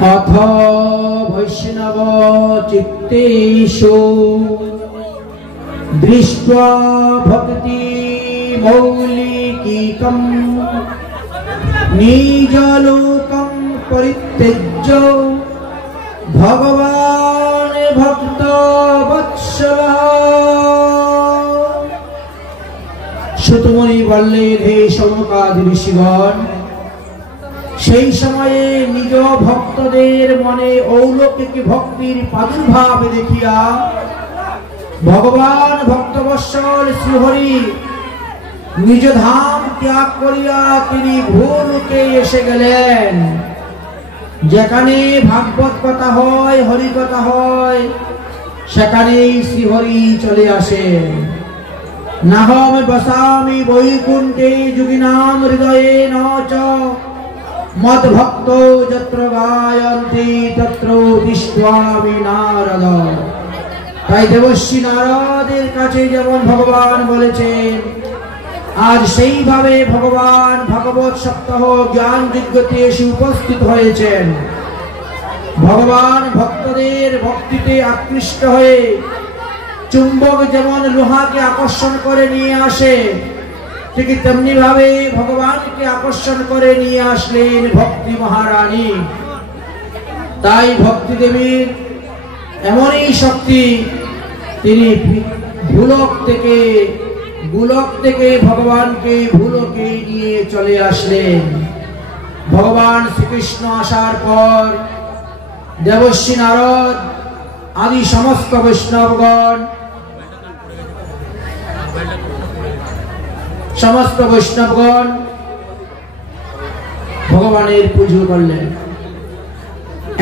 अथ वैष्णव चित्तेषु दृष्ट्वा भक्ति मौलिकीकं निजलोकं परित्यज्य भगवान् भक्त वत्सलः। श्रुतमुनि বললেন, হে শৌনকাদি ঋষিগণ, সেই সময়ে নিজ ভক্তদের মনে অলৌকিক ভক্তির প্রাদুর্ভাব দেখিয়া ভগবান ভক্তবৎসল শ্রীহরি নিজ ধাম ত্যাগ করিয়া তিনি ভূলোকে এসে গেলেন। যেখানে ভাগবত কথা হয়, হরি কথা হয়, সেখানেই শ্রীহরি চলে আসেন। নাহম বসামি বৈকুণ্ঠে যোগিনাম হৃদয়ে নচ মদ ভক্ত যত্র গায়ন্তি তত্র তিষ্ঠামি নারদ। তাই দেবর্ষি নারদের কাছে যেমন ভগবান বলেছেন, আজ সেইভাবে ভগবান ভাগবত সপ্তাহ জ্ঞান যজ্ঞতে এসে উপস্থিত হয়েছেন। ভগবান ভক্তদের ভক্তিতে আকৃষ্ট হয়ে চুম্বক যেমন লোহাকে আকর্ষণ করে নিয়ে আসে, ঠিক তেমনি ভাবে ভগবানকে আকর্ষণ করে নিয়ে আসলেন ভক্তি মহারানী। তাই ভক্তি দেবীর এমনই শক্তি, তিনি গোলক থেকে ভগবানকে ভূলোকে নিয়ে চলে আসলেন। ভগবান শ্রীকৃষ্ণ আসার পর দেবর্ষি নারদ আদি সমস্ত বৈষ্ণবগণ ভগবানের পুজো করলেন।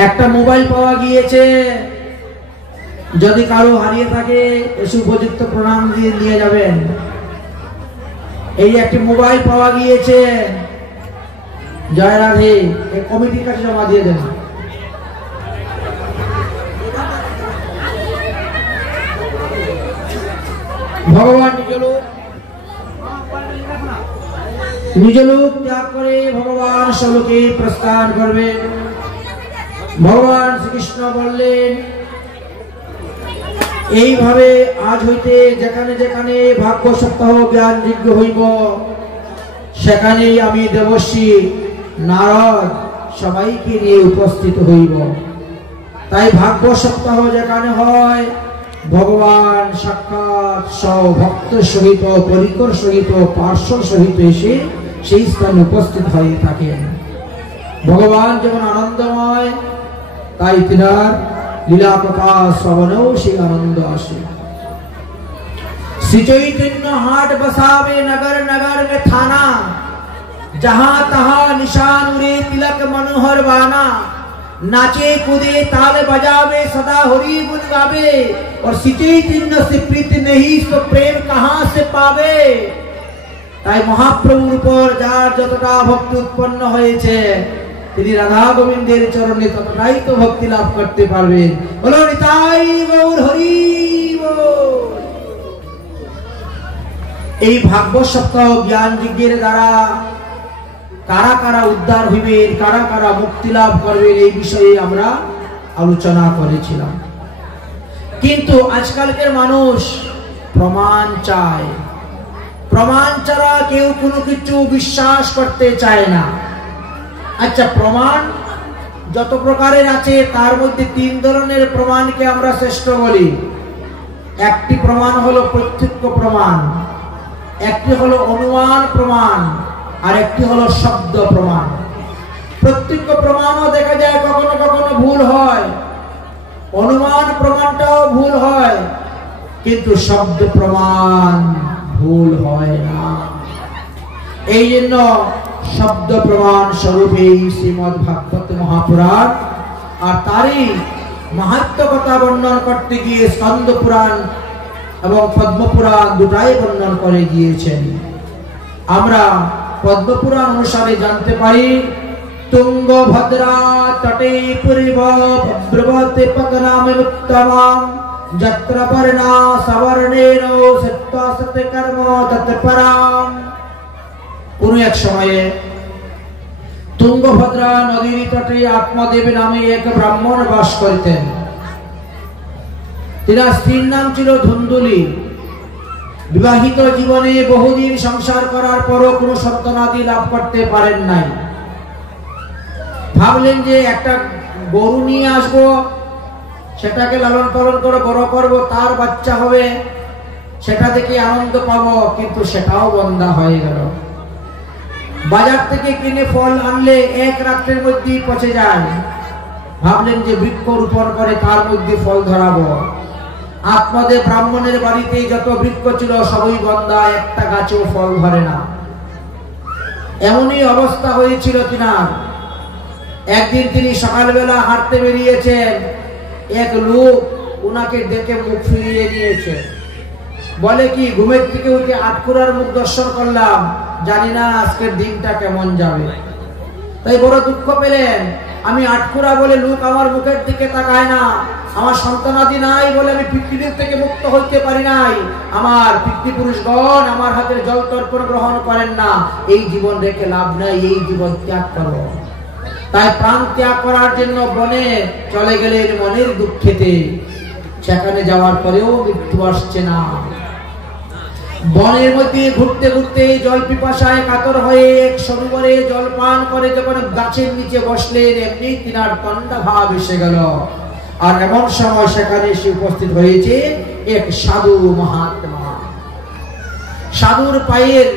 একটা মোবাইল পাওয়া গিয়েছে, যদি কারো হারিয়ে থাকে এসে উপযুক্ত প্রণাম দিয়ে নিয়ে যাবেন। এই একটি মোবাইল পাওয়া গিয়েছে, জয় রাধে, এই কমিটির কাছে জমা দিয়ে দেন। ভগবান নিজ লোক ত্যাগ করে ভগবান স্বলোকে প্রস্থান করবে। ভগবান শ্রীকৃষ্ণ বললেন, এইভাবে আজ হইতে যেখানে যেখানে ভাগ্য সপ্তাহ জ্ঞান যজ্ঞ হইব, সেখানেই আমি দেবর্ষি নারদ সবাইকে নিয়ে উপস্থিত হইব। তাই ভাগ্য সপ্তাহ যেখানে হয়, ভগবান সাক্ষাৎ ভক্ত সহিত, পরিকর সহিত, পার্শ্ব সহিত এসে সেই স্থানে উপস্থিত হয়ে থাকেন। ভগবান যেমন আনন্দময়, তাই তিনার লীলা কথা শ্রবণেও সেই আনন্দ আসে। শ্রী চৈতন্য হাট বসাবে নগর নগর মে থানা, जहां तहां निशान उड़े तिलक मनोहर बाना। नाचे कूदे ताल बजावे सदा हरि गुण गावे, और श्री चैतन्य से प्रीति नहीं तो प्रेम कहां से पावे। তাই মহাপ্রভুর উপর যার যতটা ভক্তি উৎপন্ন হয়েছে, তিনি রাধা গোবিন্দের চরণে ততটাই তো ভক্তি লাভ করতে পারবেন। বলো নিতাই গৌর হরি বল। এই ভাগবত সপ্তাহ জ্ঞান যজ্ঞের দ্বারা কারা কারা উদ্ধার হইবেন, কারা কারা মুক্তি লাভ করবেন, এই বিষয়ে আমরা আলোচনা করেছিলাম। কিন্তু আজকালকার মানুষ প্রমাণ চায়, প্রমাণ ছাড়া কেউ কোনো কিছু বিশ্বাস করতে চায় না। আচ্ছা, প্রমাণ যত প্রকারের আছে তার মধ্যে তিন ধরনের প্রমাণকে আমরা শ্রেষ্ঠ বলি। একটি প্রমাণ হলো প্রত্যক্ষ প্রমাণ, একটি হলো অনুমান প্রমাণ, আর একটি হলো শব্দ প্রমাণ। প্রত্যক্ষ প্রমাণও দেখা যায় কখনো কখনো ভুল হয়, অনুমান প্রমাণটাও ভুল হয়, কিন্তু শব্দ প্রমাণ ভুল হয় না। এই জন্য শব্দ প্রমাণ স্বরূপে শ্রীমদ্ ভাগবত মহাপুরাণ আর তারই মাহাত্ম্য কথা বর্ণন করতে গিয়ে স্কন্দ পুরাণ এবং পদ্মপুরাণ দুটাই বর্ণন করে গিয়েছেন। আমরা পদ্মপুরাণ অনুসারে জানতে পারি, তুঙ্গভদ্রা তটে পূর্ব ব্রবতে পদনামে উত্তমম যত্র বর্ণা সবর্ণেন সত্য কর্ম তৎপরাম। কোন এক সময়ে তুঙ্গভদ্রা নদীর তটে আত্মদেব নামে এক ব্রাহ্মণ বাস করতেন। তার স্ত্রীর নাম ছিল ধুন্দুলি। বিবাহিত জীবনে বহুদিন সংসার করার পরও কোনো সন্তানাদি লাভ করতে পারেন নাই। ভাবলেন যে একটা গরু নিয়ে আসবো, সেটাকে লালন পালন করে বড় করব, তার বাচ্চা হবে, সেটা থেকে আনন্দ পাবো, কিন্তু সেটাও বন্ধা হয়ে গেল। বাজার থেকে কিনে ফল আনলে এক রাত্রের মধ্যেই পচে যায়। ভাবলেন যে বৃক্ষ রোপণ করে তার মধ্যে ফল ধরাবো। আত্মদেব ব্রাহ্মণের বাড়িতে যত বৃক্ষ ছিল সবই বন্ধা, একটা গাছেও ফল ধরে না। এমনই অবস্থা হয়েছিল তিনার। একদিন তিনি সকালবেলা হাঁটতে বেরিয়েছেন, এক লোক উনাকে দেখে মুখ ফিরিয়ে নিয়েছে। বলে কি, ঘুমের থেকে উঠে আটকুরার মুখ দর্শন করলাম, জানি না আজকের দিনটা কেমন যাবে। তাই বড় দুঃখ পেলেন। আমি আটকুরা বলে লোক আমার মুখের দিকে তাকায় না, আমার সন্তানাদি নাই বলে আমি পৃথিবীর থেকে মুক্ত হইতে পারি নাই, আমার পিতৃপুরুষগণ আমার হাতের জল তর্পণ গ্রহণ করেন না, এই জীবন রেখে লাভ নাই, এই জীবন ত্যাগ করো। তাই প্রাণ ত্যাগ করার জন্য বনে চলে গেলেন মনের দুঃখেতে। সেখানে যাওয়ার পরেও মৃত্যু আসছে না। বনের মধ্যে ঘুরতে ঘুরতে জল পিপাসায় কাতর হয়ে এক সরোবরে জল পান করে যখন গাছের নিচে বসলেন, এমনি তিনার ঠান্ডা ভাব এসে গেল। আর এমন সময় সেখানে এসে উপস্থিত হয়েছে এক সাধু মহাত্মা। সাধুর পায়ের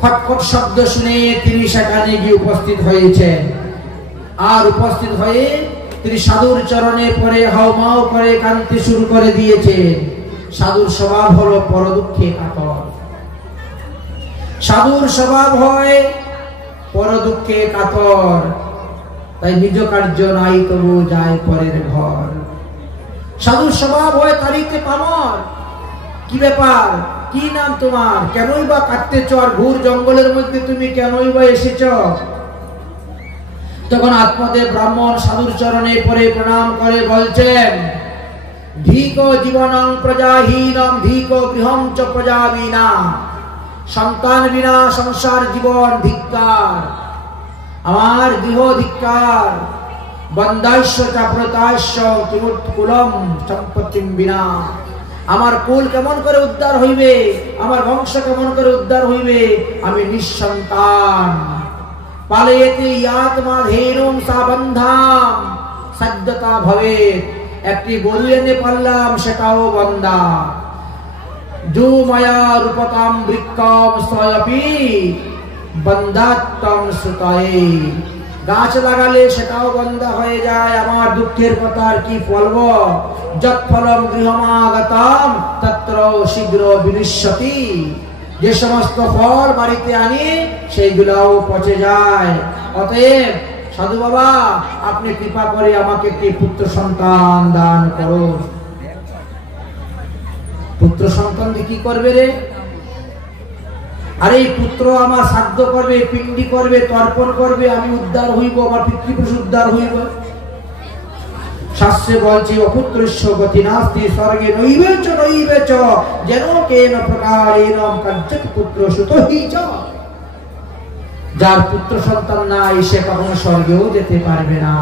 খটখট শব্দ শুনে তিনি সেখানে গিয়ে উপস্থিত হয়েছেন। আর উপস্থিত হয়ে তিনি সাধুর চরণে পড়ে হাউমাউ করে কাঁদতে শুরু করে দিয়েছেন। সাধুর স্বভাব হলো পরদুঃখে কাতর। সাধুর স্বভাব হয় পরদুঃখে কাতর। তাই নিজ কার্য নাই তবু যায় পরের ঘর। সাধুর স্বভাব হয় তারিতে পামর। কি ব্যাপার, কি নাম তোমার, কেনই বা কাটতেছ, আর ঘুর জঙ্গলের মধ্যে তুমি কেনই বা এসেছ? তখন আত্মদেব ব্রাহ্মণ সাধুর চরণে পড়ে প্রণাম করে বলছেন, ধীক জীবনং প্রজাহীনম ধীক গৃহং চ প্রজা বিনা। সন্তান বিনা সংসার জীবন ধিক্কার, আমার গৃহ ধিক্কার। বন্দাস্য চাপ্রতাস্য কিমুৎকুলম সম্পত্তিম বিনা। আমার কুল কেমন করে উদ্ধার হইবে, আমার বংশ কেমন করে উদ্ধার হইবে, আমি নিঃসন্তান। পালয়েতে ইয়াত্মা ধেনুম সাবন্ধাম সদ্যতা ভবেৎ। একটি গরু এনে পারলাম, সেটাও বন্ধা। যু মায়া রূপকাম বৃক্ষম স্তয়পি বন্ধাত্তম সুতায়ে। গাছ লাগালে সেটাও বন্ধা হয়ে যায়, আমার দুঃখের কথা আর কি ফলব। যৎ ফলম গৃহমাগতম তত্র শীঘ্র বিনশ্যতি। যে সমস্ত ফল বাড়িতে আনি সেইগুলাও পচে যায়। অতএব সাধু বাবা, আপনি কৃপা করে আমাকে একটি পুত্র সন্তান দান করুন। পুত্র সন্তান দিয়ে কি করবে রে? আরে এই পুত্র আমার শ্রাদ্ধ করবে, পিণ্ডি করবে, তর্পণ করবে, আমি উদ্ধার হইব, আমার পিতৃপুরুষ উদ্ধার হইব। শাস্ত্রে বলছে অপুত্রস্য গতি নাস্তি স্বর্গে নৈবেচ নৈবেচ যেন কেন প্রকারেণ কার্যত পুত্র সুতহি চ। যার পুত্র সন্তান নাই সে কখনো স্বর্গেও যেতে পারবে না।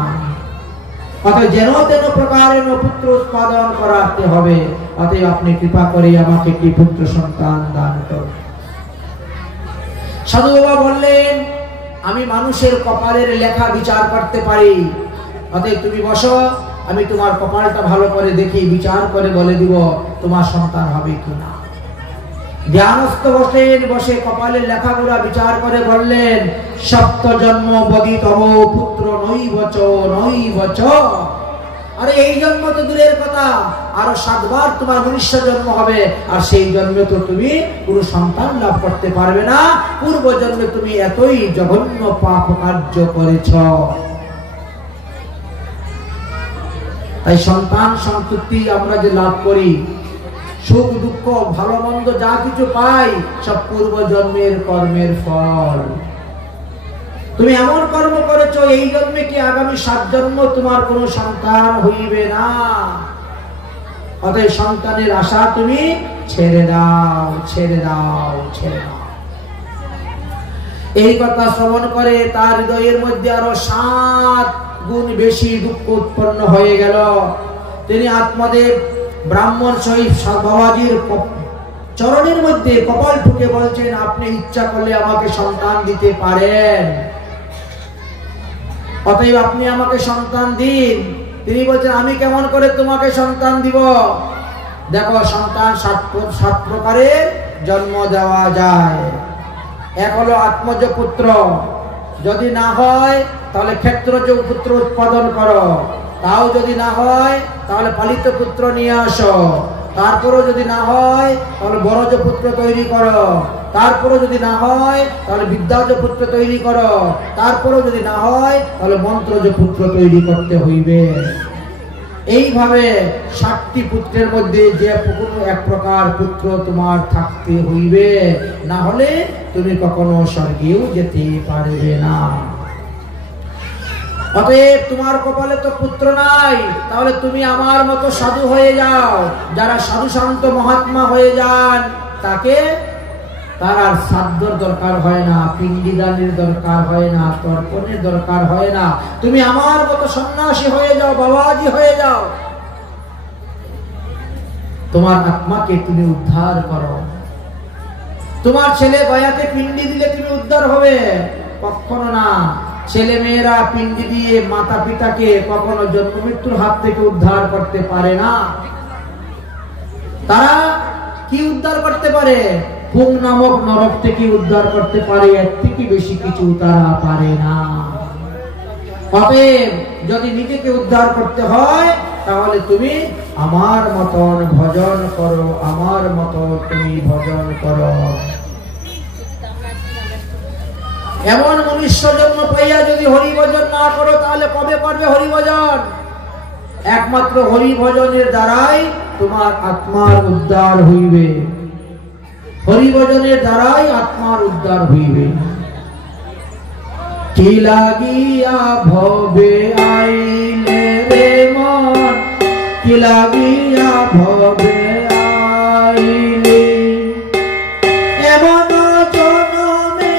অতএব যেন তেন প্রকারেণ পুত্র উৎপাদন করাতে হবে। অতএব আপনি কৃপা করে আমাকে একটি পুত্র সন্তান দান করুন। সাধু বাবা বললেন, আমি মানুষের কপালের লেখা বিচার করতে পারি। অতএব তুমি বসো, আমি তোমার কপালটা ভালো করে দেখি বিচার করে বলে দিব তোমার সন্তান হবে কিনা। জ্ঞানস্থ বসেন, বসে কপালের লেখাগুলা বিচার করে বললেন, সপ্ত জন্ম বদিতম পুত্র নৈবচ নৈবচ। আরে এই জন্ম তো দূরের কথা, আরো 7 বার তোমার মনুষ্য জন্ম হবে, আর সেই জন্মে তো তুমি কোনো সন্তান লাভ করতে পারবে না। পূর্ব জন্মে তুমি এতই জঘন্য পাপ কার্য করেছ। তাই সন্তান সন্ততি আমরা যে লাভ করি, সুখ দুঃখ ভালো মন্দ যা কিছু পাই, সব পূর্ব জন্মের কর্মের ফল। তুমি এমন কর্ম করেছো, এই জন্মে কি আগামী 7 জন্ম তোমার কোনো সন্তান হইবে না। অতএব সন্তানের আশা তুমি ছেড়ে দাও, ছেড়ে দাও, ছেড়ে দাও। এই কথা শ্রবণ করে তার হৃদয়ের মধ্যে আরো 7 গুণ বেশি দুঃখ উৎপন্ন হয়ে গেল। তিনি আত্মদেব ব্রাহ্মণ সহিত বাবাজির চরণের মধ্যে কপাল ঠুকে বলছেন, আপনি ইচ্ছা করলে আমাকে সন্তান দিতে পারেন, অতএব আপনি আমাকে সন্তান দিন। তিনি বলছেন, আমি কেমন করে তোমাকে সন্তান দিব? দেখো, সন্তান 7 প্রকারের জন্ম দেওয়া যায়। এক হলো আত্মজ পুত্র, যদি না হয় তাহলে ক্ষেত্রজ পুত্র উৎপাদন করো, তাও যদি না হয় তাহলে পালিত পুত্র নিয়ে আসো, তারপরও যদি না হয় তাহলে বরজ পুত্র তৈরি করো, তারপরও যদি না হয় তাহলে বিদ্যাজ পুত্র তৈরি করো, তারপরও যদি না হয় তাহলে মন্ত্রজ পুত্র তৈরি করতে হইবে। এইভাবে 7টি পুত্রের মধ্যে যে কোনো এক প্রকার পুত্র তোমার থাকতে হইবে, না হলে তুমি কখনো স্বর্গেও যেতে পারবে না। অতএব তোমার কপালে তো পুত্র নাই, তাহলে তুমি আমার মতো সাধু হয়ে যাও। যারা সাধু শান্ত মহাত্মা হয়ে যান তাকে তার আর শ্রাদ্ধর দরকার হয় না, পিণ্ডিদানের দরকার হয় না, তর্পণের দরকার হয় না। তুমি আমার মতো সন্ন্যাসী হয়ে যাও, বাবাজি হয়ে যাও, তোমার আত্মাকে তুমি উদ্ধার করো। তোমার ছেলে গয়াতে পিণ্ডি দিলে তুমি উদ্ধার হবে? কখনো না। ছেলে মেয়েরা পিণ্ডি দিয়ে মাতা পিতাকে কখনো জন্ম মৃত্যুর হাত থেকে উদ্ধার করতে পারে না। তারা কি উদ্ধার করতে পারে? পুং নামক নরক থেকে উদ্ধার করতে পারে, এর থেকে বেশি কিছু তারা পারে না। অতএব যদি নিজেকে উদ্ধার করতে হয় তাহলে তুমি আমার মতন ভজন করো, আমার মতন তুমি ভজন করো। এমন মনুষ্য জন্ম পাইয়া যদি হরি ভজন না করো তাহলে কবে করবে হরি ভজন? একমাত্র হরি ভজনের দ্বারাই তোমার আত্মার উদ্ধার হইবে, হরি ভজনের দ্বারাই আত্মার উদ্ধার হইবে। কি লাগিয়া ভবে আইলে রে মন, কি লাগিয়া ভবে আইলে, এমন জনমে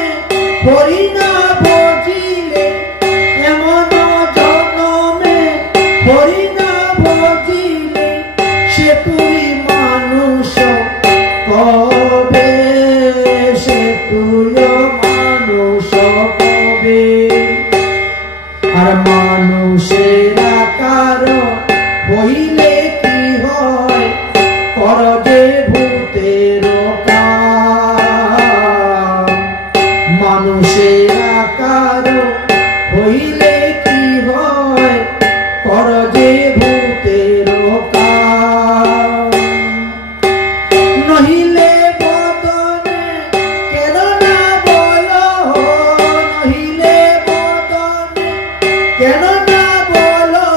হরি না ভজিলে, এমন জনমে হরি না ভজিলে, সে তুই মানুষ কবে, সে তুই মানুষ কবে। আর মানুষের আকার হইলে কি হয়, কর যে ভূতের কাম। মানুষের আকার হইলে কি হয়, কর যে ভূতের কাম। নহিলে বদনে কেন না বলো, নহিলে বদনে কেন না বলো,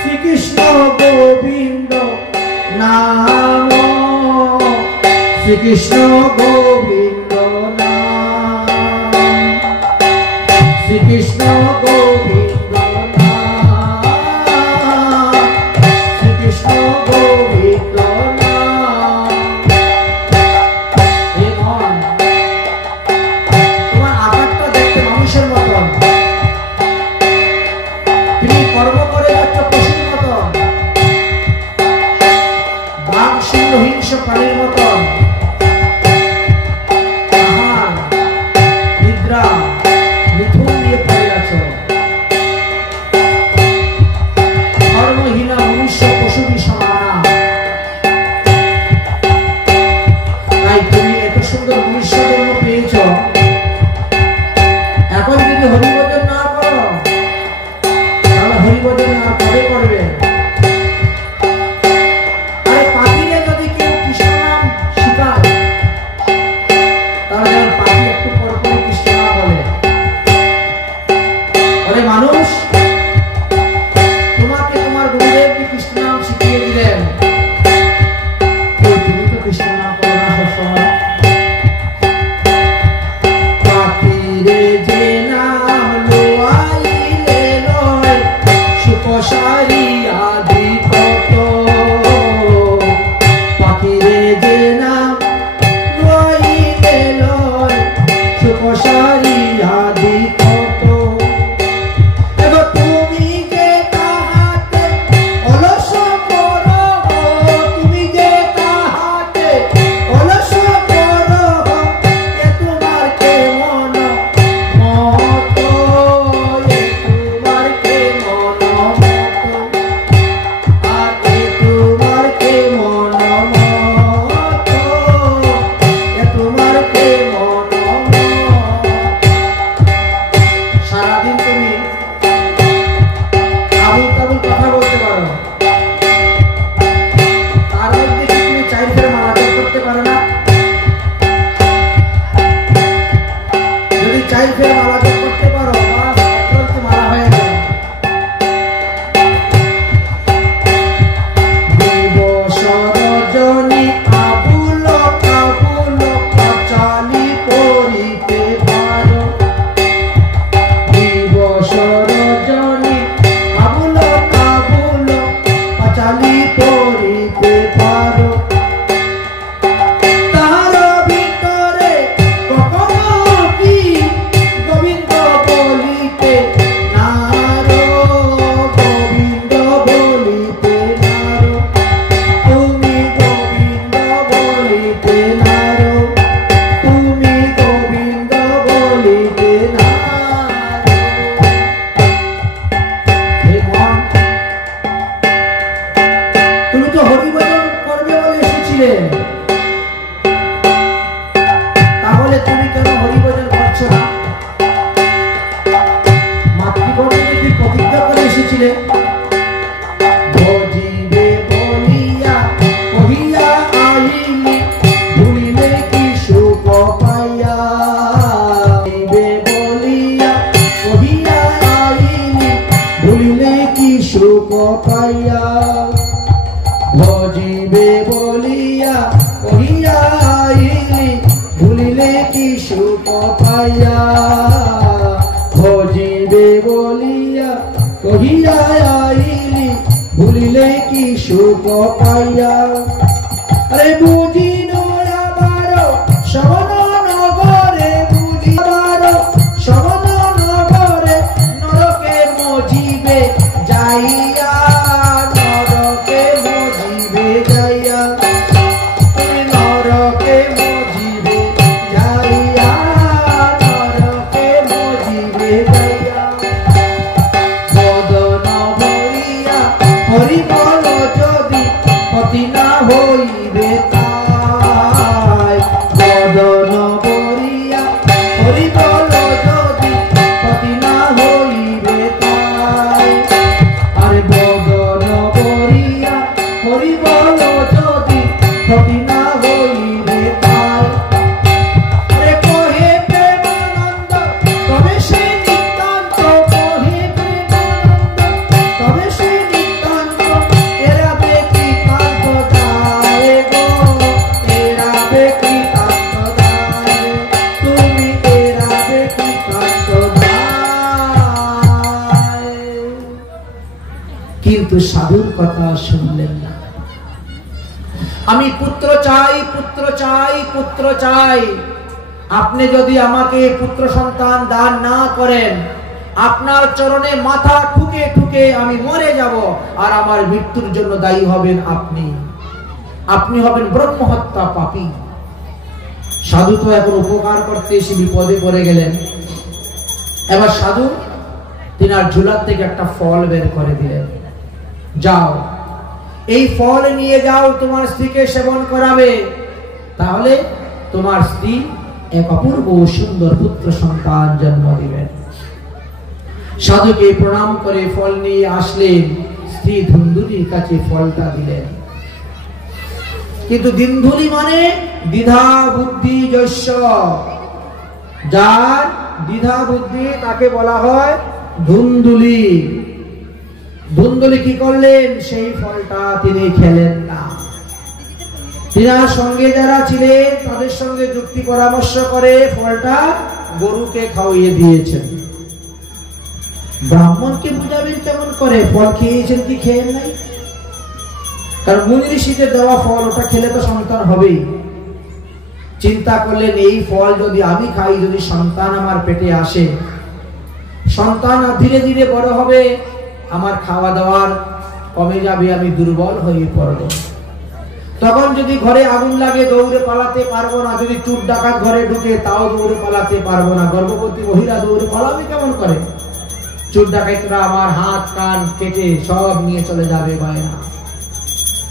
শ্রীকৃষ্ণ গোবিন্দ নাম, শ্রীকৃষ্ণ গোবিন্দ নাম, শ্রীকৃষ্ণ গোবিন্দ নাম, শ্রীকৃষ্ণ গোবিন্দ নাম। হে মন, তোমার আকারটা দেখতে মানুষের মতন, তুমি কর্ম করে যাচ্ছ পশুর মতন, বাঘ সিংহ হিংস্র প্রাণীর মতন। আহার নিদ্রা মিথুন নিয়ে পড়ে আছো, কর্মহীনা মনুষ্য পশুরই সমান। তাই তুমি এত সুন্দর মনুষ্য জন্ম পেয়েছ, এখন যদি হরিভজন না করো তাহলে হরিভজন আর কবে করবে? আরে পাখিরে যদি কেউ কৃষ্ণ নাম শিখায় তাহলে পাখি একটু পর পর কৃষ্ণ নাম বলে। আরে মানুষ, তোমাকে তোমার গুরুদেবকে কৃষ্ণ নাম শিখিয়ে দিলেন, তুমি তো কৃষ্ণ নাম করো না সবসময়। পাখিরে যে নাম লোয়াইলে লয়, সুপসারিয়া ভুলিলে কি সুখ পাইয়া ভজিবে বলিয়া কহিয়া আইলি ভুলিলে কি সুখ পাইয়া ভজিবে বলিয়া কহিয়া আইলি ভুলিলে কি সুখ পাইয়া আরে বুঝি নড়াবার শবন নগরে বুঝি শবন নগরে নরকে মজিবে যাইয়া নরকে মজিবে যাইয়া নরকে মজিবে যাইয়া নরকে মজিবে যাইয়া বদন হইয়া হরি বল যদি পতি না হইবে তাই বদন বরিয়া হরি বল যদি পতি না হইবে তাই আরে বদন বরিয়া হরি বল যদি পতি না হইবে তাই আরে কহে প্রেমানন্দ তবে সে নিতান্ত কহে প্রেমানন্দ তবে সে নিতান্ত এরাবে কি কান্ত দায় গো এরাবে কি কান্ত দায় তুমি এরাবে কি কান্ত দায় কিন্তু সাধুর কথা শুনলেন না আমি পুত্র চাই পুত্র চাই পুত্র চাই আপনি যদি আমাকে পুত্র সন্তান দান না করেন আপনার চরণে মাথা ঠুকে ঠুকে আমি মরে যাব আর আমার মৃত্যুর জন্য দায়ী হবেন আপনি আপনি হবেন ব্রহ্মহত্যা পাপী সাধু তো এখন উপকার করতে এসে বিপদে পড়ে গেলেন এবার সাধু তিনার ঝুলার থেকে একটা ফল বের করে দিলেন যাও এই ফল নিয়ে যাও তোমার স্ত্রীকে সেবন করাবে তাহলে তোমার স্ত্রী এক অপূর্ব সুন্দর পুত্র সন্তান জন্ম দিবেন সাধুকে প্রণাম করে ফল নিয়ে আসলেন স্ত্রী ধুন্দুলির কাছে ফলটা দিলেন কিন্তু দিনধুলি মানে দ্বিধা বুদ্ধি যস্য যার দ্বিধা বুদ্ধি তাকে বলা হয় ধুন্দুলি ধুন্দুলি কি করলেন সেই ফলটা তিনি খেলেন না তিনার সঙ্গে যারা ছিলেন তাদের সঙ্গে যুক্তি পরামর্শ করে ফলটা গরুকে খাওয়িয়ে দিয়েছেন ব্রাহ্মণকে বুঝাবেন কেমন করে ফল খেয়েছেন কি খেয়েন নাই কারণ মুনি ঋষিদের দেওয়া ফল ওটা খেলে তো সন্তান হবেই চিন্তা করলেন এই ফল যদি আমি খাই যদি সন্তান আমার পেটে আসে সন্তান ধীরে ধীরে বড় হবে আমার খাওয়া দাওয়ার কমে যাবে আমি দুর্বল হয়ে পড়ব তখন যদি ঘরে আগুন লাগে দৌড়ে পালাতে পারবো না যদি চুর ডাকাত ঘরে ঢুকে তাও দৌড়ে পালাতে পারবো না গর্ভবতী মহিলা দৌড়ে পালাবে কেমন করে চুর ডাকাতরা আমার হাত কান কেটে সব নিয়ে চলে যাবে বায়না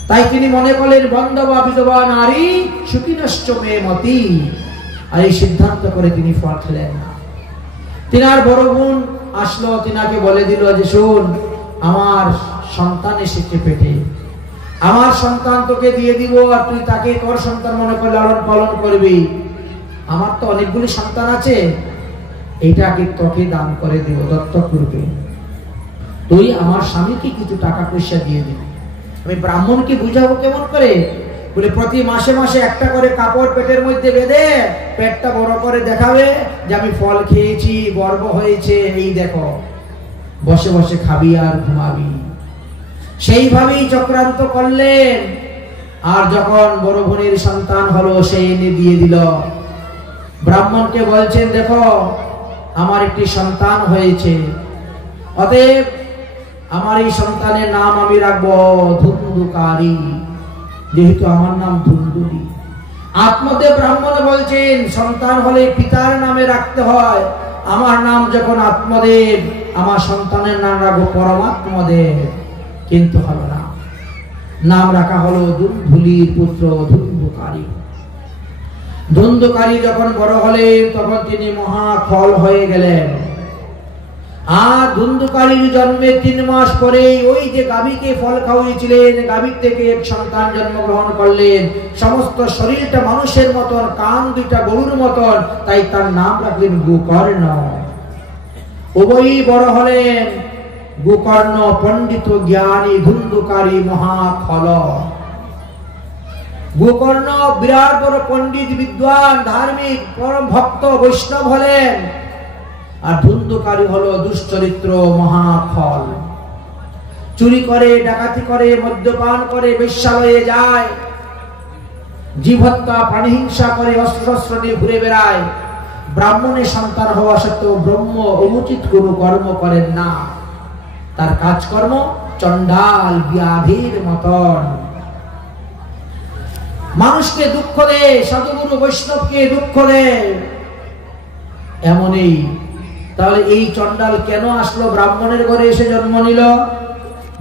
তাই তিনি মনে করলেন বন্ধবা বিধবা নারী সুখিনশ্চ মে মতি আর এই সিদ্ধান্ত করে তিনি ফল খেলেন না তিনার বড় বোন আসলো তিনাকে বলে দিল যে শোন আমার সন্তান এসেছে পেটে আমার সন্তান তোকে দিয়ে দিব আর তুই তাকে তোর সন্তান মনে করে লালন পালন করবি আমার তো অনেকগুলি সন্তান আছে এটাকে তোকে দান করে দিব দত্তক রূপে তুই আমার স্বামীকে কিছু টাকা পয়সা দিয়ে দিবি আমি ব্রাহ্মণকে বুঝাবো কেমন করে বলে প্রতি মাসে মাসে একটা করে কাপড় পেটের মধ্যে বেঁধে পেটটা বড় করে দেখাবে যে আমি ফল খেয়েছি গর্ব হয়েছে এই দেখো বসে বসে খাবি আর ঘুমাবি সেইভাবেই চক্রান্ত করলেন আর যখন বড় বোনের সন্তান হলো সে এনে দিয়ে দিল ব্রাহ্মণকে বলছেন দেখো আমার একটি সন্তান হয়েছে অতএব আমার এই সন্তানের নাম আমি রাখবো ধুন্দুকারী যেহেতু আমার নাম ধুন্দুলি আত্মদেব ব্রাহ্মণ বলছেন সন্তান হলে পিতার নামে রাখতে হয় আমার নাম যখন আত্মদেব আমার সন্তানের নাম রাখবো পরমাত্মদেব কিন্তু হলো না নাম রাখা হলো ধুন্দুলির পুত্র ধুন্দুকারী ধুন্দুকারী যখন বড় হলেন তখন তিনি মহা ফল হয়ে গেলেন আর ধুন্দুকারীর জন্মের 3 মাস পরে ওই যে গাভীকে ফল খাওয়িয়েছিলেন গাভীর থেকে এক সন্তান জন্মগ্রহণ করলেন সমস্ত শরীরটা মানুষের মতন কান দুইটা গরুর মতন তাই তার নাম রাখলেন গোকর্ণ উভয়ই বড় হলেন গোকর্ণ পণ্ডিত জ্ঞানী ধুন্ধুকারী মহাফল। গোকর্ণ বিরাট বড় পণ্ডিত, বিদ্বান, ধার্মিক, পরম ভক্ত, বৈষ্ণব হলেন, আর ধুন্ধুকারী হলো দুশ্চরিত্র, মহাফল। চুরি করে, ডাকাতি করে, মদ্যপান করে, বেশ্যালয়ে যায়, জীবহত্যা, প্রাণীহিংসা করে, অস্ত্র নিয়ে ঘুরে বেড়ায়। ব্রাহ্মণের সন্তান হওয়া সত্ত্বেও ব্রহ্ম অনুচিত কোনো কর্ম করেন না। তার কাজকর্ম চণ্ডাল ব্যাধির মতন। মানুষকে দুঃখ দেয়, সাধুগুরু বৈষ্ণবকে দুঃখ দেয়, এমনই। তাহলে এই চণ্ডাল কেন আসলো, ব্রাহ্মণের ঘরে এসে জন্ম নিল?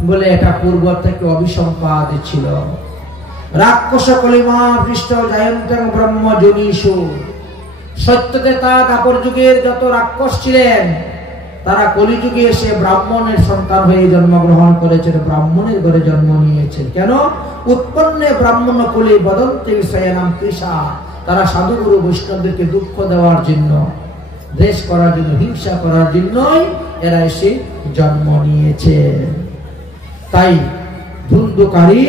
বলে এটা পূর্ব থেকে অভিসম্পাদ ছিল। রাক্ষস কলিমা পৃষ্ঠ জয়ন্তং ব্রহ্ম জনীষু। সত্যতেতা দাপর যুগের যত রাক্ষস ছিলেন, তারা কলিযুগে এসে ব্রাহ্মণের সন্তান হয়ে জন্মগ্রহণ করেছেন, ব্রাহ্মণের ঘরে জন্ম নিয়েছেন। কেন? উৎপন্নে ব্রাহ্মণ কুলে বদন্তে বিষয়ানাম তৃষা। তারা সাধুগুরু বৈষ্ণবদেরকে দুঃখ দেওয়ার জন্য, দ্বেষ করার জন্য, হিংসা করার জন্যই এরা এসে জন্ম নিয়েছে। তাই ধুন্ধুকারী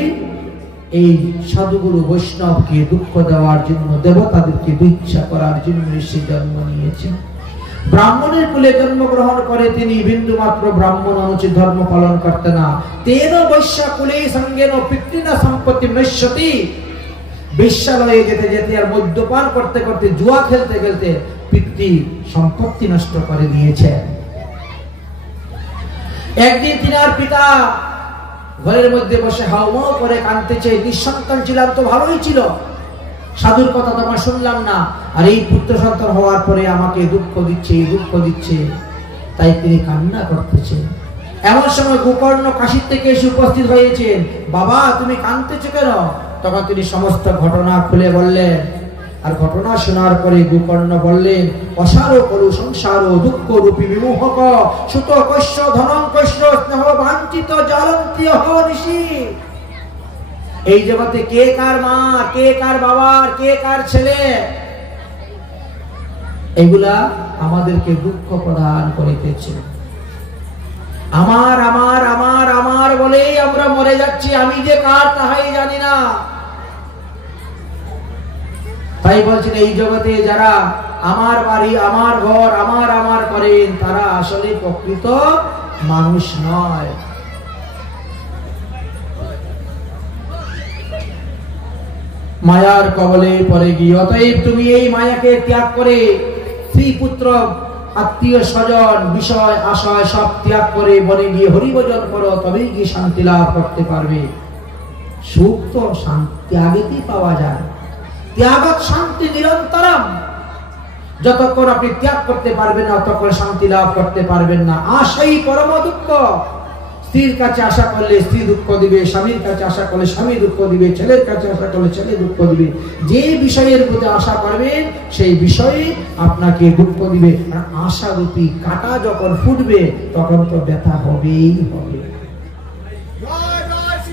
এই সাধুগুরু বৈষ্ণবকে দুঃখ দেওয়ার জন্য, দেবতাদেরকে হিংসা করার জন্য এসে জন্ম নিয়েছেন। ব্রাহ্মণের কুলে জন্মগ্রহণ করে তিনি বিন্দুমাত্র ব্রাহ্মণ অনুচিত ধর্ম পালন করতে না। তেন বৈশ্যা কুলে সঙ্গেন পিতৃনা সম্পত্তি নশ্যতি। বেশ্যালয়ে যেতে যেতে আর মদ্যপান করতে করতে, জুয়া খেলতে খেলতে পিতৃ সম্পত্তি নষ্ট করে দিয়েছেন। একদিন তিনার পিতা ঘরের মধ্যে বসে হাউমাউ করে কাঁদতেছে। নিঃসন্তান ছিলাম তো ভালোই ছিল, সাধুর কথা তো আমার শুনলাম না, আর এই পুত্র সন্তান হওয়ার পরে আমাকে দুঃখ দিচ্ছে, দুঃখ দিচ্ছে। তাই তিনি কান্না করতেছেন। এমন সময় গোকর্ণ কাশী থেকে এসে উপস্থিত হয়েছেন। বাবা, তুমি কাঁদতেছো কেন? তখন তিনি সমস্ত ঘটনা খুলে বললেন। আর ঘটনা শোনার পরে গোকর্ণ বললেন, অসার কলু সংসার দুঃখ রূপী বিমোহক সুত কৈশ্য ধনং কৈশ্য স্নেহ বাঞ্ছিত জ্বলন্তি অহনিশি। এই জগতে কে কার মা, কে কার বাবা, কে কার ছেলে, এগুলা আমাদেরকে দুঃখ প্রদান করিতেছে। আমার আমার আমার আমার বলেই আমরা মরে যাচ্ছি, আমি যে কার তাহাই জানি না। তাই বলছেন, এই জগতে যারা আমার বাড়ি, আমার ঘর, আমার আমার করেন, তারা আসলে প্রকৃত মানুষ নয়। মায়ার কবলে পড়ে গিয়ে, অতএব তুমি এই মায়াকে ত্যাগ করে স্ত্রী, পুত্র, আত্মীয় স্বজন, বিষয়, আশয় সব ত্যাগ করে বনে গিয়ে হরিভজন করো, তবেই গিয়ে শান্তি লাভ করতে পারবে। সুখ তো ত্যাগেতেই পাওয়া যায়। ত্যাগত শান্তি নিরন্তরম। যতক্ষণ আপনি ত্যাগ করতে পারবেন না, ততক্ষণ শান্তি লাভ করতে পারবেন না। আশাই পরম দুঃখ। স্ত্রীর কাছে আশা করলে স্ত্রী দুঃখ দিবে, স্বামীর কাছে আশা করলে স্বামী দুঃখ দিবে, ছেলের কাছে আশা করলে ছেলে দুঃখ দিবে। যে বিষয়ের প্রতি আশা করবেন সেই বিষয়ে আপনাকে দুঃখ দিবে। আর আশারূপী কাঁটা যখন ফুটবে তখন তো ব্যথা হবেই হবে।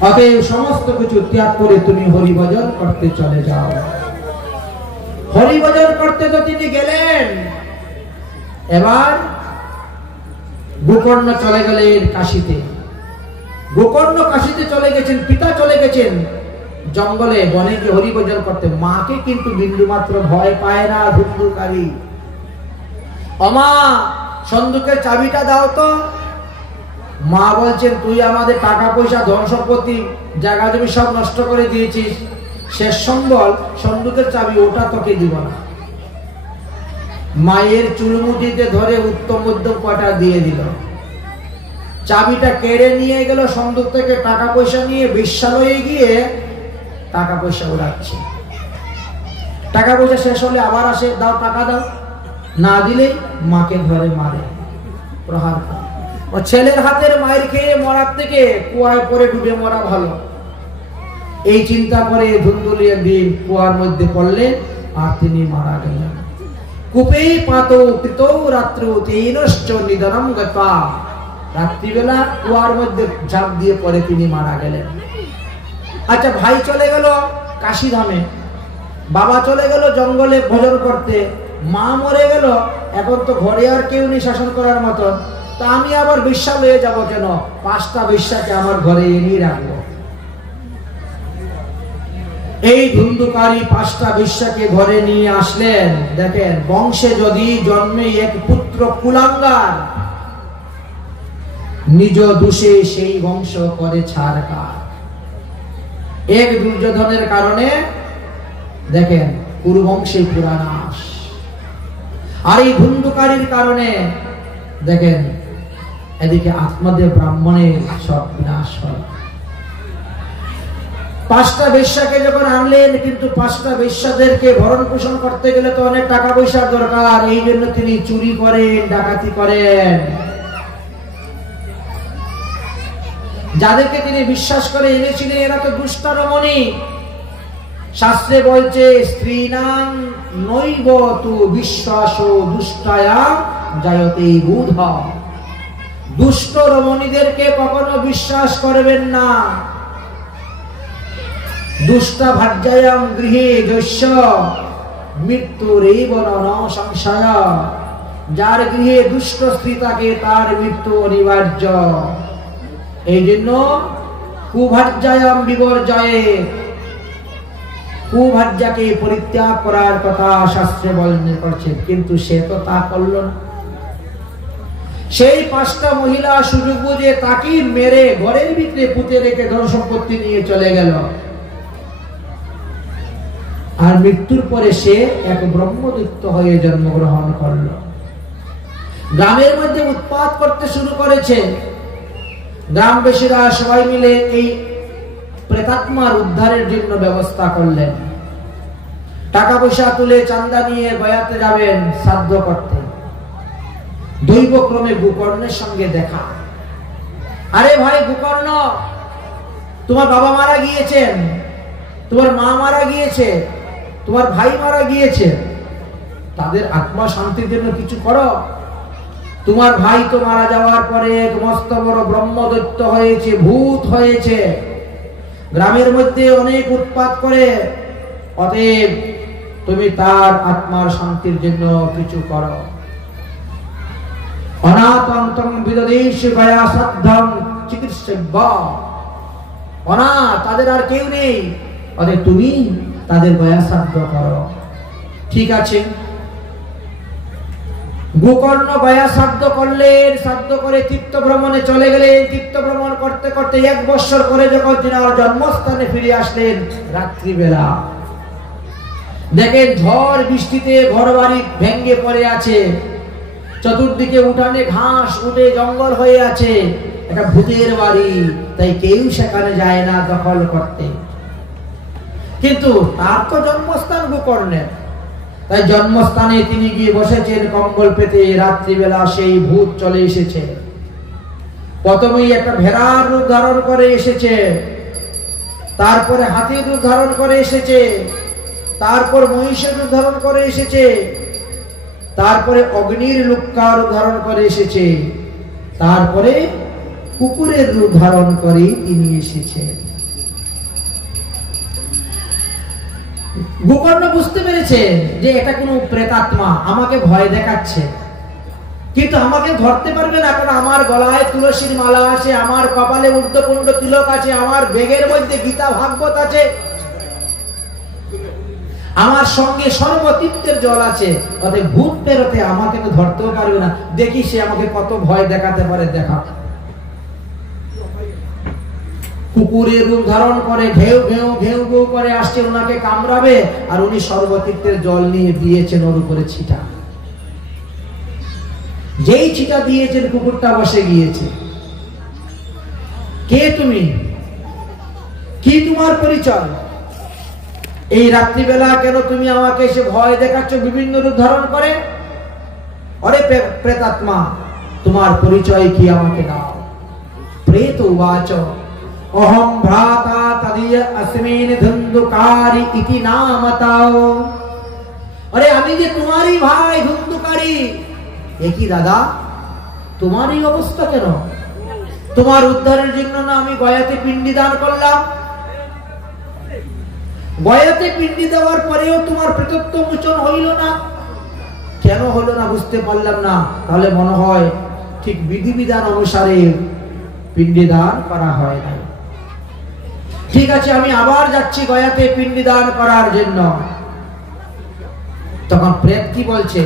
অতএব সমস্ত কিছু ত্যাগ করে তুমি হরিভজন করতে চলে যাও। হরিভজন করতে তো তিনি গেলেন। এবার গোকর্ণ চলে গেলেন কাশীতে। গোকর্ণ কাশীতে চলে গেছেন, পিতা চলে গেছেন জঙ্গলে, বনে গিয়ে হরিভজন করতে। মাকে কিন্তু বিন্দুমাত্র ভয় পায় না ধুন্ধুকারী। অমা, সন্দুকের চাবিটা দাও তো। মা বলছেন, তুই আমাদের টাকা পয়সা, ধন সম্পত্তি, জায়গা জমি সব নষ্ট করে দিয়েছিস, শেষ সম্বল সন্দুকের চাবি, ওটা তোকে দিব না। মায়ের চুলমুটিতে ধরে উত্তম মধ্যম কটা দিয়ে দিল। চাবিটা কেড়ে নিয়ে গেল সন্দুক থেকে, টাকা পয়সা নিয়ে বেশ্যালয়ে গিয়ে টাকা পয়সা উড়াচ্ছে। টাকা পয়সা শেষ হলে আবার আসে, দাও টাকা দাও, না দিলে মাকে ধরে মারে, প্রহার করে। ও ছেলের হাতের মায়ের খেয়ে মরার থেকে কুয়ায় পরে ডুবে মরা ভালো। এই চিন্তা করে ধুন্দুলি একদিন কুয়ার মধ্যে পড়লেন, আর তিনি মারা গেলেন। কূপেই পাতো কৃতৌ রাত্র তেনশ্চ নিধনম গতা। রাত্রিবেলা কুয়ার মধ্যে ঝাঁপ দিয়ে পড়ে তিনি মারা গেলেন। আচ্ছা, ভাই চলে গেল কাশীধামে, বাবা চলে গেল জঙ্গলে ভজন করতে, মা মরে গেল। এখন তো ঘরে আর কেউ নেই শাসন করার মতন। তা আমি আবার বেশ্যা লয়ে যাব কেন, 5টা বেশ্যাকে আমার ঘরে এনে রাখবো। এই ধুন্ধুকারী 5টা বেশ্যাকে ঘরে নিয়ে আসলেন। দেখেন, বংশে যদি জন্মে এক পুত্র কুলাঙ্গার, নিজ দোষে সেই বংশ করে ছাড়কার। এক দুর্যোধনের কারণে দেখেন পুরো বংশে পুরা নাশ। আর এই ধুন্ধুকারীর কারণে দেখেন এদিকে আত্মদেব ব্রাহ্মণের সব বিনাশ হয়। 5টা বেশ্যাকে যখন আনলেন, কিন্তু 5টা বেশ্যাদেরকে ভরণ পোষণ করতে গেলে তো অনেক টাকা পয়সার দরকার। এই জন্য তিনি চুরি করেন, ডাকাতি করেন। যাদেরকে তিনি বিশ্বাস করে এনেছিলেন এরা তো দুষ্ট রমণী। শাস্ত্রে বলছে স্ত্রীনাং নৈব তু বিশ্বাস দুষ্টায়া জায়তে বুধ। দুষ্ট রমণীদেরকে কখনো বিশ্বাস করবেন না। দুষ্টা ভাজ্যায়াম গৃহে যস্য মৃত্যুরেব ন সংশয়। যার গৃহে দুষ্ট স্ত্রী থাকে তার মৃত্যু অনিবার্য। এই জন্য কুভাজ্যায়াম বিবর্জয়ে, কুভাজ্যাকে পরিত্যাগ করার কথা শাস্ত্রে বর্ণনা করছে, কিন্তু সে তো তা করল না। সেই 5টা মহিলা সুযোগ বুঝে তাকে মেরে ঘরের ভিতরে পুঁতে রেখে ধন সম্পত্তি নিয়ে চলে গেল। আর মৃত্যুর পরে সে এক ব্রহ্মদৈত্য হয়ে জন্মগ্রহণ করল। গ্রামের মধ্যে উৎপাত করতে শুরু করেছে। গ্রামবাসীরা সবাই মিলে এই প্রেতাত্মার উদ্ধারের জন্য ব্যবস্থা করলেন। টাকা পয়সা তুলে চাঁদা নিয়ে গয়াতে যাবেন শ্রাদ্ধ করতে। দৈবক্রমে গোকর্ণের সঙ্গে দেখা। আরে ভাই গোকর্ণ, তোমার বাবা মারা গিয়েছেন, তোমার মা মারা গিয়েছে, তোমার ভাই মারা গিয়েছে, তাদের আত্মা শান্তির জন্য কিছু করো। তোমার ভাই তো মারা যাওয়ার পরে এক মস্ত বড় ব্রহ্মদৈত্য হয়েছে, ভূত হয়েছে, গ্রামের মধ্যে অনেক উৎপাত করে। অতএব তুমি তার আত্মার শান্তির জন্য কিছু করো। অনাথং বিদদেশ গয়া সাধ্যং চিকিৎসা। অনাথ, তাদের আর কেউ নেই, অতএব তুমি তাদের গয়া সাধ্য করো। ঠিক আছে, গোকর্ণ গয়া সাধ্য করলেন। সাধ্য করে তীর্থ ভ্রমণে চলে গেলেন। তীর্থ ভ্রমণ করতে করতে 1 বছর করে যখন তিনি জন্মস্থানে ফিরে আসলেন রাত্রিবেলা, দেখেন ঝড় বৃষ্টিতে ঘর বাড়ি ভেঙে পড়ে আছে, চতুর্দিকে উঠানে ঘাস উঠে জঙ্গল হয়ে আছে। এটা ভূতের বাড়ি, তাই কেউ সেখানে যায় না দখল করতে। কিন্তু তার তো জন্মস্থান গোকর্ণের, তাই জন্মস্থানে তিনি গিয়ে বসেছেন কম্বল পেতে। রাত্রিবেলা সেই ভূত চলে এসেছে। প্রথমেই একটা ভেড়ার রূপ ধারণ করে এসেছে, তারপরে হাতির রূপ ধারণ করে এসেছে, তারপর মহিষের রূপ ধারণ করে এসেছে, তারপরে অগ্নির লুক্কার রূপ ধারণ করে এসেছে, তারপরে কুকুরের রূপ ধারণ করে তিনি এসেছেন। গোকর্ণ বুঝতে পেরেছে যে এটা কোনো প্রেতাত্মা, আমাকে ভয় দেখাচ্ছে, কিন্তু আমাকে ধরতে পারবে না, কারণ আমার গলায় তুলসীর মালা আছে, আমার কপালে ঊর্ধ্বপুণ্ড তিলক আছে, আমার বেগের মধ্যে গীতা ভাগবত আছে, আমার সঙ্গে সর্বতীর্থের জল আছে। অতএব ভূত পেরোতে আমাকে তো ধরতেও পারবে না। দেখি সে আমাকে কত ভয় দেখাতে পারে, দেখা। কুকুরের রূপ ধারণ করে ঘেউ ঘেউ ঘেউ ঘেউ করে আসছে, ওনাকে কামড়াবে, আর উনি সর্বতীর্থের জল নিয়ে দিয়েছেন ওর উপরে ছিটা। যেই ছিটা দিয়েছেন কুকুরটা বসে গিয়েছে। কে তুমি? কি তোমার পরিচয়? এই রাত্রিবেলা কেন তুমি আমাকে এসে ভয় দেখাচ্ছ বিভিন্ন রূপ ধারণ করে? অরে প্রেতাত্মা, তোমার পরিচয় কি আমাকে দাও। প্রেত উবাচ অহম ভ্রাতা তদীয় अस्मिन् ধুন্ধুকারী ইতি নামতাও। আরে আমি যে তোমারই ভাই ধুন্ধুকারী। একই দাদা, তোমারই অবস্থা কেন? তোমার উদ্ধারের জন্য না আমি গয়াতে পিণ্ডি দান করলাম। গয়াতে পিণ্ডি দেওয়ার পরেও তোমার প্রেতত্ব মোচন হইল না। কেন হলো না বুঝতে পারলাম না। তাহলে মনে হয় ঠিক বিধিবিধান অনুসারে পিণ্ডদান করা হয় না। ঠিক আছে, আমি আবার যাচ্ছি গয়াতে পিণ্ডদান করার জন্য। তখন প্রেত কি বলছে,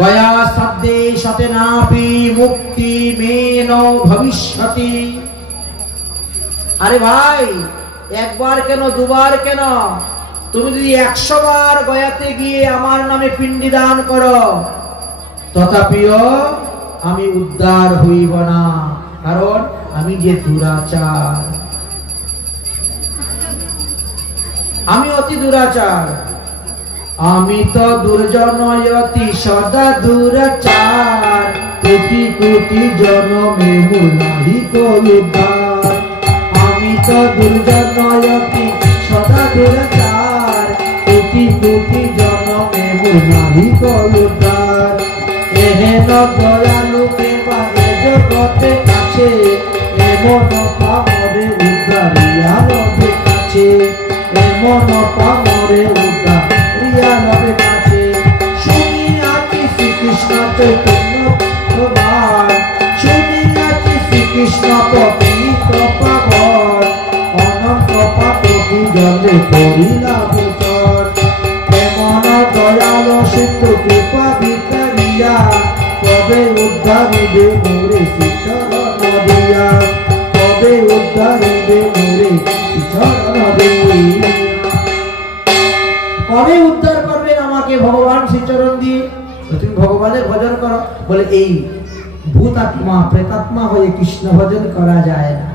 গয়া শব্দে সতে নাপি মুক্তি মেন ভবিষ্যতি। আরে ভাই, একবার কেন, দুবার কেন, তুমি যদি 100 বার গয়াতে গিয়ে আমার নামে পিণ্ডদান করো, তথাপিও আমি উদ্ধার হইব না, কারণ আমি যে দুরাচার, আমি অতি দুরাচার। আমি তো দুর্জনয়তি সদা দুরাচার, কোটি কোটি জনমে নাহি উদ্ধার। আমি তো দুর্জনয়তি সদা দুরাচার, কোটি কোটি জনমে নাহি উদ্ধার। এহেন দয়ালু কেবা এ জগতে আছে, এমন পামরে উদ্ধারিয়া রবে কাছে, এমন পামরে উদ্ধারিয়া রবে কাছে। শুনিয়াছি শ্রীকৃষ্ণ চৈতন্য ভগবান, শুনিয়াছি শ্রীকৃষ্ণ পতিত পাবন, অনন্ত পাপী জলে করিলা ভূষণ। এমন দয়াল সিদ্ধ কৃপা ভিকারিয়া, তবে উদ্ধারিবে মোরে শ্রীচরণ দিয়া, তবে উদ্ধারিবে মোরে শ্রীচরণ দিয়া। কবে উদ্ধার করবেন আমাকে ভগবান শ্রীচরণ দিয়ে? তুমি ভগবানের ভজন করো। বলে এই ভূত আত্মা প্রেতাত্মা হয়ে কৃষ্ণ ভজন করা যায় না,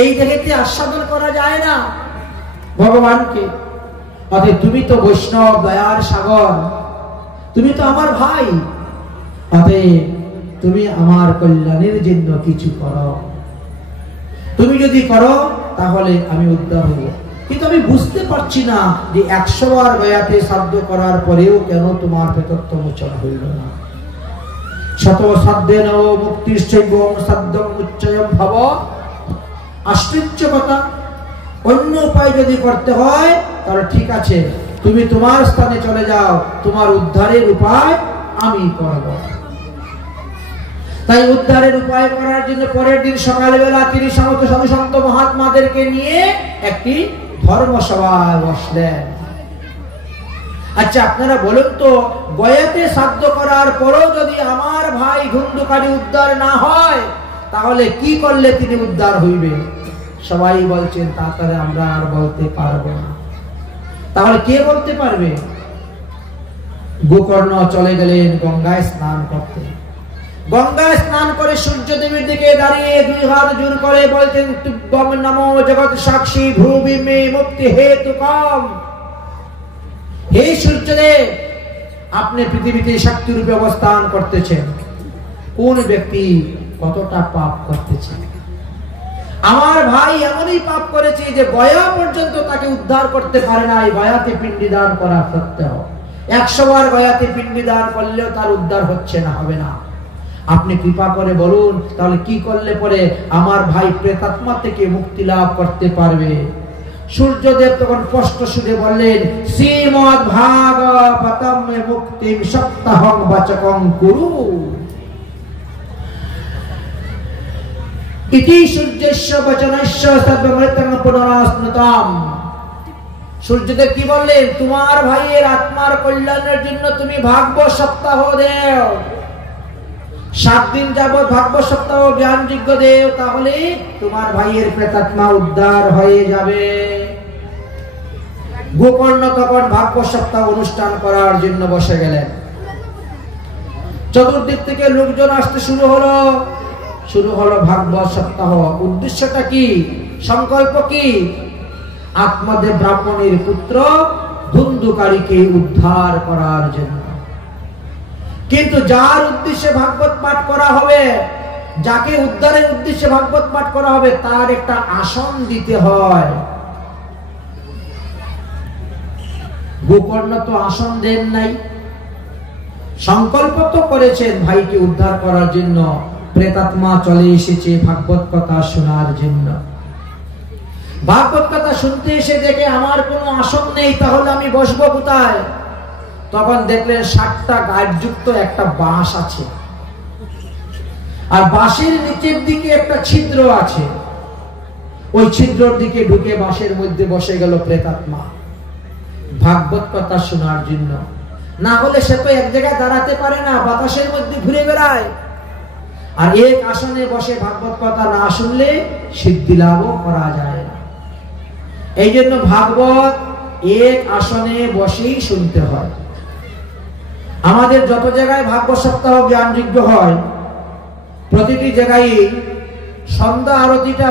এই দেখে আস্বাদন করা যায় না ভগবানকে। অতএব তুমি তো বৈষ্ণব, দয়ার সাগর, তুমি তো আমার ভাই, অতএব তুমি আমার কল্যাণের জন্য কিছু করো। তুমি যদি করো তাহলে আমি উদ্ধার হব। কিন্তু আমি বুঝতে পারছি না যে 100 বার গয়াতে শ্রাদ্ধ করার পরেও কেন তোমার প্রেতত্ব মোচন হইল না। শত শ্রাদ্ধেন মুক্তিশ্চৈব শ্রাদ্ধং উচ্চয়ম ভব। আশ্চর্য কথা, অন্য উপায় যদি করতে হয় তাহলে ঠিক আছে, তুমি তোমার স্থানে চলে যাও, তোমার উদ্ধারের উপায় আমি করব। তাই উদ্ধারের উপায় করার জন্য পরের দিন সকালবেলা তিনি সমস্ত সাধু সন্ত মহাত্মাদেরকে নিয়ে একটি ধর্মসভায় বসলেন। আচ্ছা, আপনারা বলুন তো, গয়াতে শ্রাদ্ধ করার পরও যদি আমার ভাই ধুন্ধুকারী উদ্ধার না হয়, তাহলে কি করলে তিনি উদ্ধার হইবে? সবাই বলছেন তাড়াতাড়ি আমরা আর বলতে পারবো না। তাহলে কে বলতে পারবে? গোকর্ণ চলে গেলেন গঙ্গায় স্নান করতে। গঙ্গায় স্নান করে সূর্যদেবের দিকে দাঁড়িয়ে 2 হাত জোর করে বলছেন, তুভ্যং নমো জগৎ সাক্ষী ভূমি মে মুক্তি হেতুকম। হে সূর্যদেব, আপনি পৃথিবীতে শক্তি রূপে অবস্থান করতেছেন। কোন ব্যক্তি কতটা পাপ করতেছে? আমার ভাই এমনই পাপ করেছে যে গয়া পর্যন্ত তাকে উদ্ধার করতে পারে না। এই গয়াতে পিণ্ডদান করা সত্ত্বেও 100 বার গয়াতে পিণ্ডদান করলেও তার উদ্ধার হচ্ছে না, হবে না। আপনি কৃপা করে বলুন, তাহলে কি করলে পরে আমার ভাই প্রেতাত্মা থেকে মুক্তি লাভ করতে পারবে? সূর্যদেব তখন স্পষ্ট সুরে বললেন, শ্রীমদ্ ভাগবতম মুক্তিম সপ্তাহং বাচকং কুরু। ইতি সূর্যস্য বচনস্য সর্বমৃত্যং পুনরাস্মৃতম। সূর্যদেব কি বললেন? তোমার ভাইয়ের আত্মার কল্যাণের জন্য তুমি ভাগবত সপ্তাহ দেও, 7 দিন যাবত ভাগবত সপ্তাহ জ্ঞান যজ্ঞ দেও, তাহলে তোমার ভাইয়ের প্রেতাত্মা উদ্ধার হয়ে যাবে। গোকর্ণ তখন ভাগবত সপ্তাহ অনুষ্ঠান করার জন্য বসে গেলেন। চতুর্দিক থেকে লোকজন আসতে শুরু হলো ভাগবত সপ্তাহ। উদ্দেশ্যটা কি? সংকল্প কি? আত্মদেব ব্রাহ্মণের পুত্র ধুন্ধুকারীকে উদ্ধার করার জন্য। কিন্তু যার উদ্দেশ্যে ভাগবত পাঠ করা হবে, যাকে উদ্ধারের উদ্দেশ্যে ভাগবত পাঠ করা হবে, তার একটা আসন দিতে হয়। গোকর্ণ তো আসন দেন নাই, সংকল্প তো করেছেন ভাইকে উদ্ধার করার জন্য। প্রেতাত্মা চলে এসেছে ভাগবত কথা শোনার জন্য। ভাগবত কথা শুনতে এসে দেখে আমার কোনো আসন নেই, তাহলে আমি বসবো কোথায়? তখন দেখলেন 60টা গাঁটযুক্ত একটা বাঁশ আছে, আর বাঁশের নিচের দিকে একটা ছিদ্র আছে। ওই ছিদ্রর দিকে ঢুকে বাঁশের মধ্যে বসে গেল প্রেতাত্মা ভাগবত কথা শোনার জন্য। না হলে সে তো এক জায়গায় দাঁড়াতে পারে না, বাতাসের মধ্যে ঘুরে বেড়ায়। আর এক আসনে বসে ভাগবত কথা না শুনলে সিদ্ধি লাভও করা যায় না। এই জন্য ভাগবত এক আসনে বসেই শুনতে হয়। আমাদের যত জায়গায় ভাগবত সপ্তাহ জ্ঞানযজ্ঞ হয়, প্রতিটি জায়গায় সন্ধ্যা আরতিটা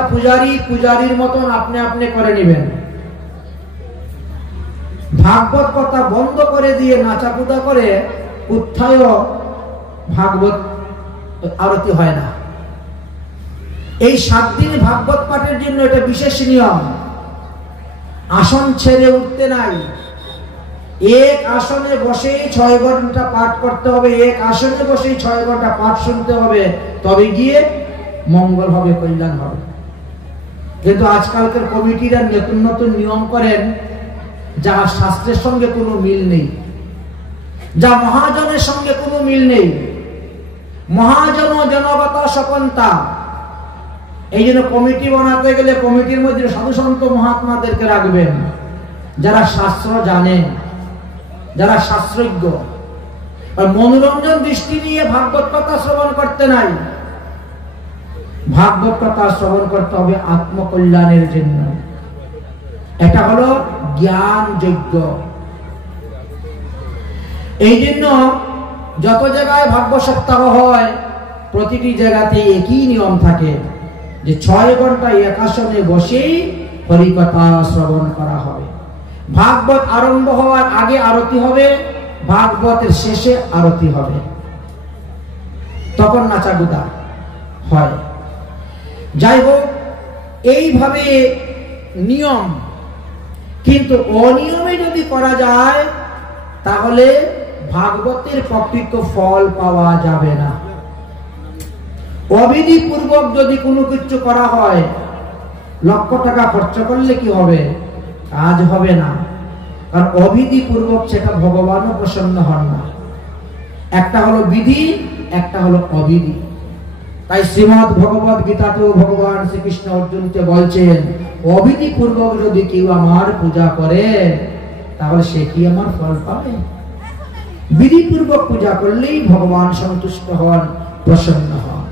পূজারীর মতন আপনি আপনি করে নেবেন। ভাগবত কথা বন্ধ করে দিয়ে নাচাকুদা করে কোথায় ভাগবত আরতি হয় না। এই 7 দিন ভাগবত পাঠের জন্য এটা বিশেষ নিয়ম। আসন ছেড়ে উঠতে নাই, এক আসনে বসেই 6 ঘন্টা পাঠ করতে হবে, এক আসনে বসেই 6 ঘন্টা পাঠ শুনতে হবে, তবে গিয়ে মঙ্গল হবে, কল্যাণ হবে। কিন্তু আজকালকার কমিটিরা নতুন নতুন নিয়ম করেন যা শাস্ত্রের সঙ্গে কোনো মিল নেই, যা মহাজনের সঙ্গে কোনো মিল নেই। মহাজন জনগত সপন্তা। এই জন্য কমিটি বানাতে গেলে কমিটির মধ্যে সাধু সন্ত মহাত্মাদেরকে রাখবেন, যারা শাস্ত্র জানেন, যারা শাস্ত্রজ্ঞ। আর মনোরঞ্জন দৃষ্টি নিয়ে ভাগবত কথা শ্রবণ করতে নাই। ভাগবত কথা শ্রবণ করতে হবে আত্মকল্যাণের জন্য। এটা হলো জ্ঞান যজ্ঞ। এই জন্য যত জায়গায় ভাগবত সপ্তাহ হয়, প্রতিটি জায়গাতে একই নিয়ম থাকে যে 6 ঘন্টা এক আসনে বসেই হরিকথা শ্রবণ করা হবে। ভাগবত আরম্ভ হওয়ার আগে আরতি হবে, ভাগবতের শেষে আরতি হবে, তখন নাচাগুদা হয়। যাই হোক, এইভাবে নিয়ম। কিন্তু অনিয়মে যদি করা যায় তাহলে ভাগবতের প্রকৃত ফল পাওয়া যাবে না। অবিধি পূর্বক যদি কোনো কিছু করা হয়, লক্ষ টাকা খরচ করলে কি হবে? কাজ হবে না। কারণ অবিধি পূর্বক সেটা ভগবানও প্রসন্ন হন না। একটা হলো বিধি, একটা হলো অবিধি। তাই শ্রীমদ্ ভগবত গীতাতেও ভগবান শ্রীকৃষ্ণ অর্জুনকে বলছেন, অবিধি পূর্বক যদি কেউ আমার পূজা করে তাহলে সে কি আমার ফল পাবে? বিধিপূর্বক পূজা করলেই ভগবান সন্তুষ্ট হন, প্রসন্ন হন।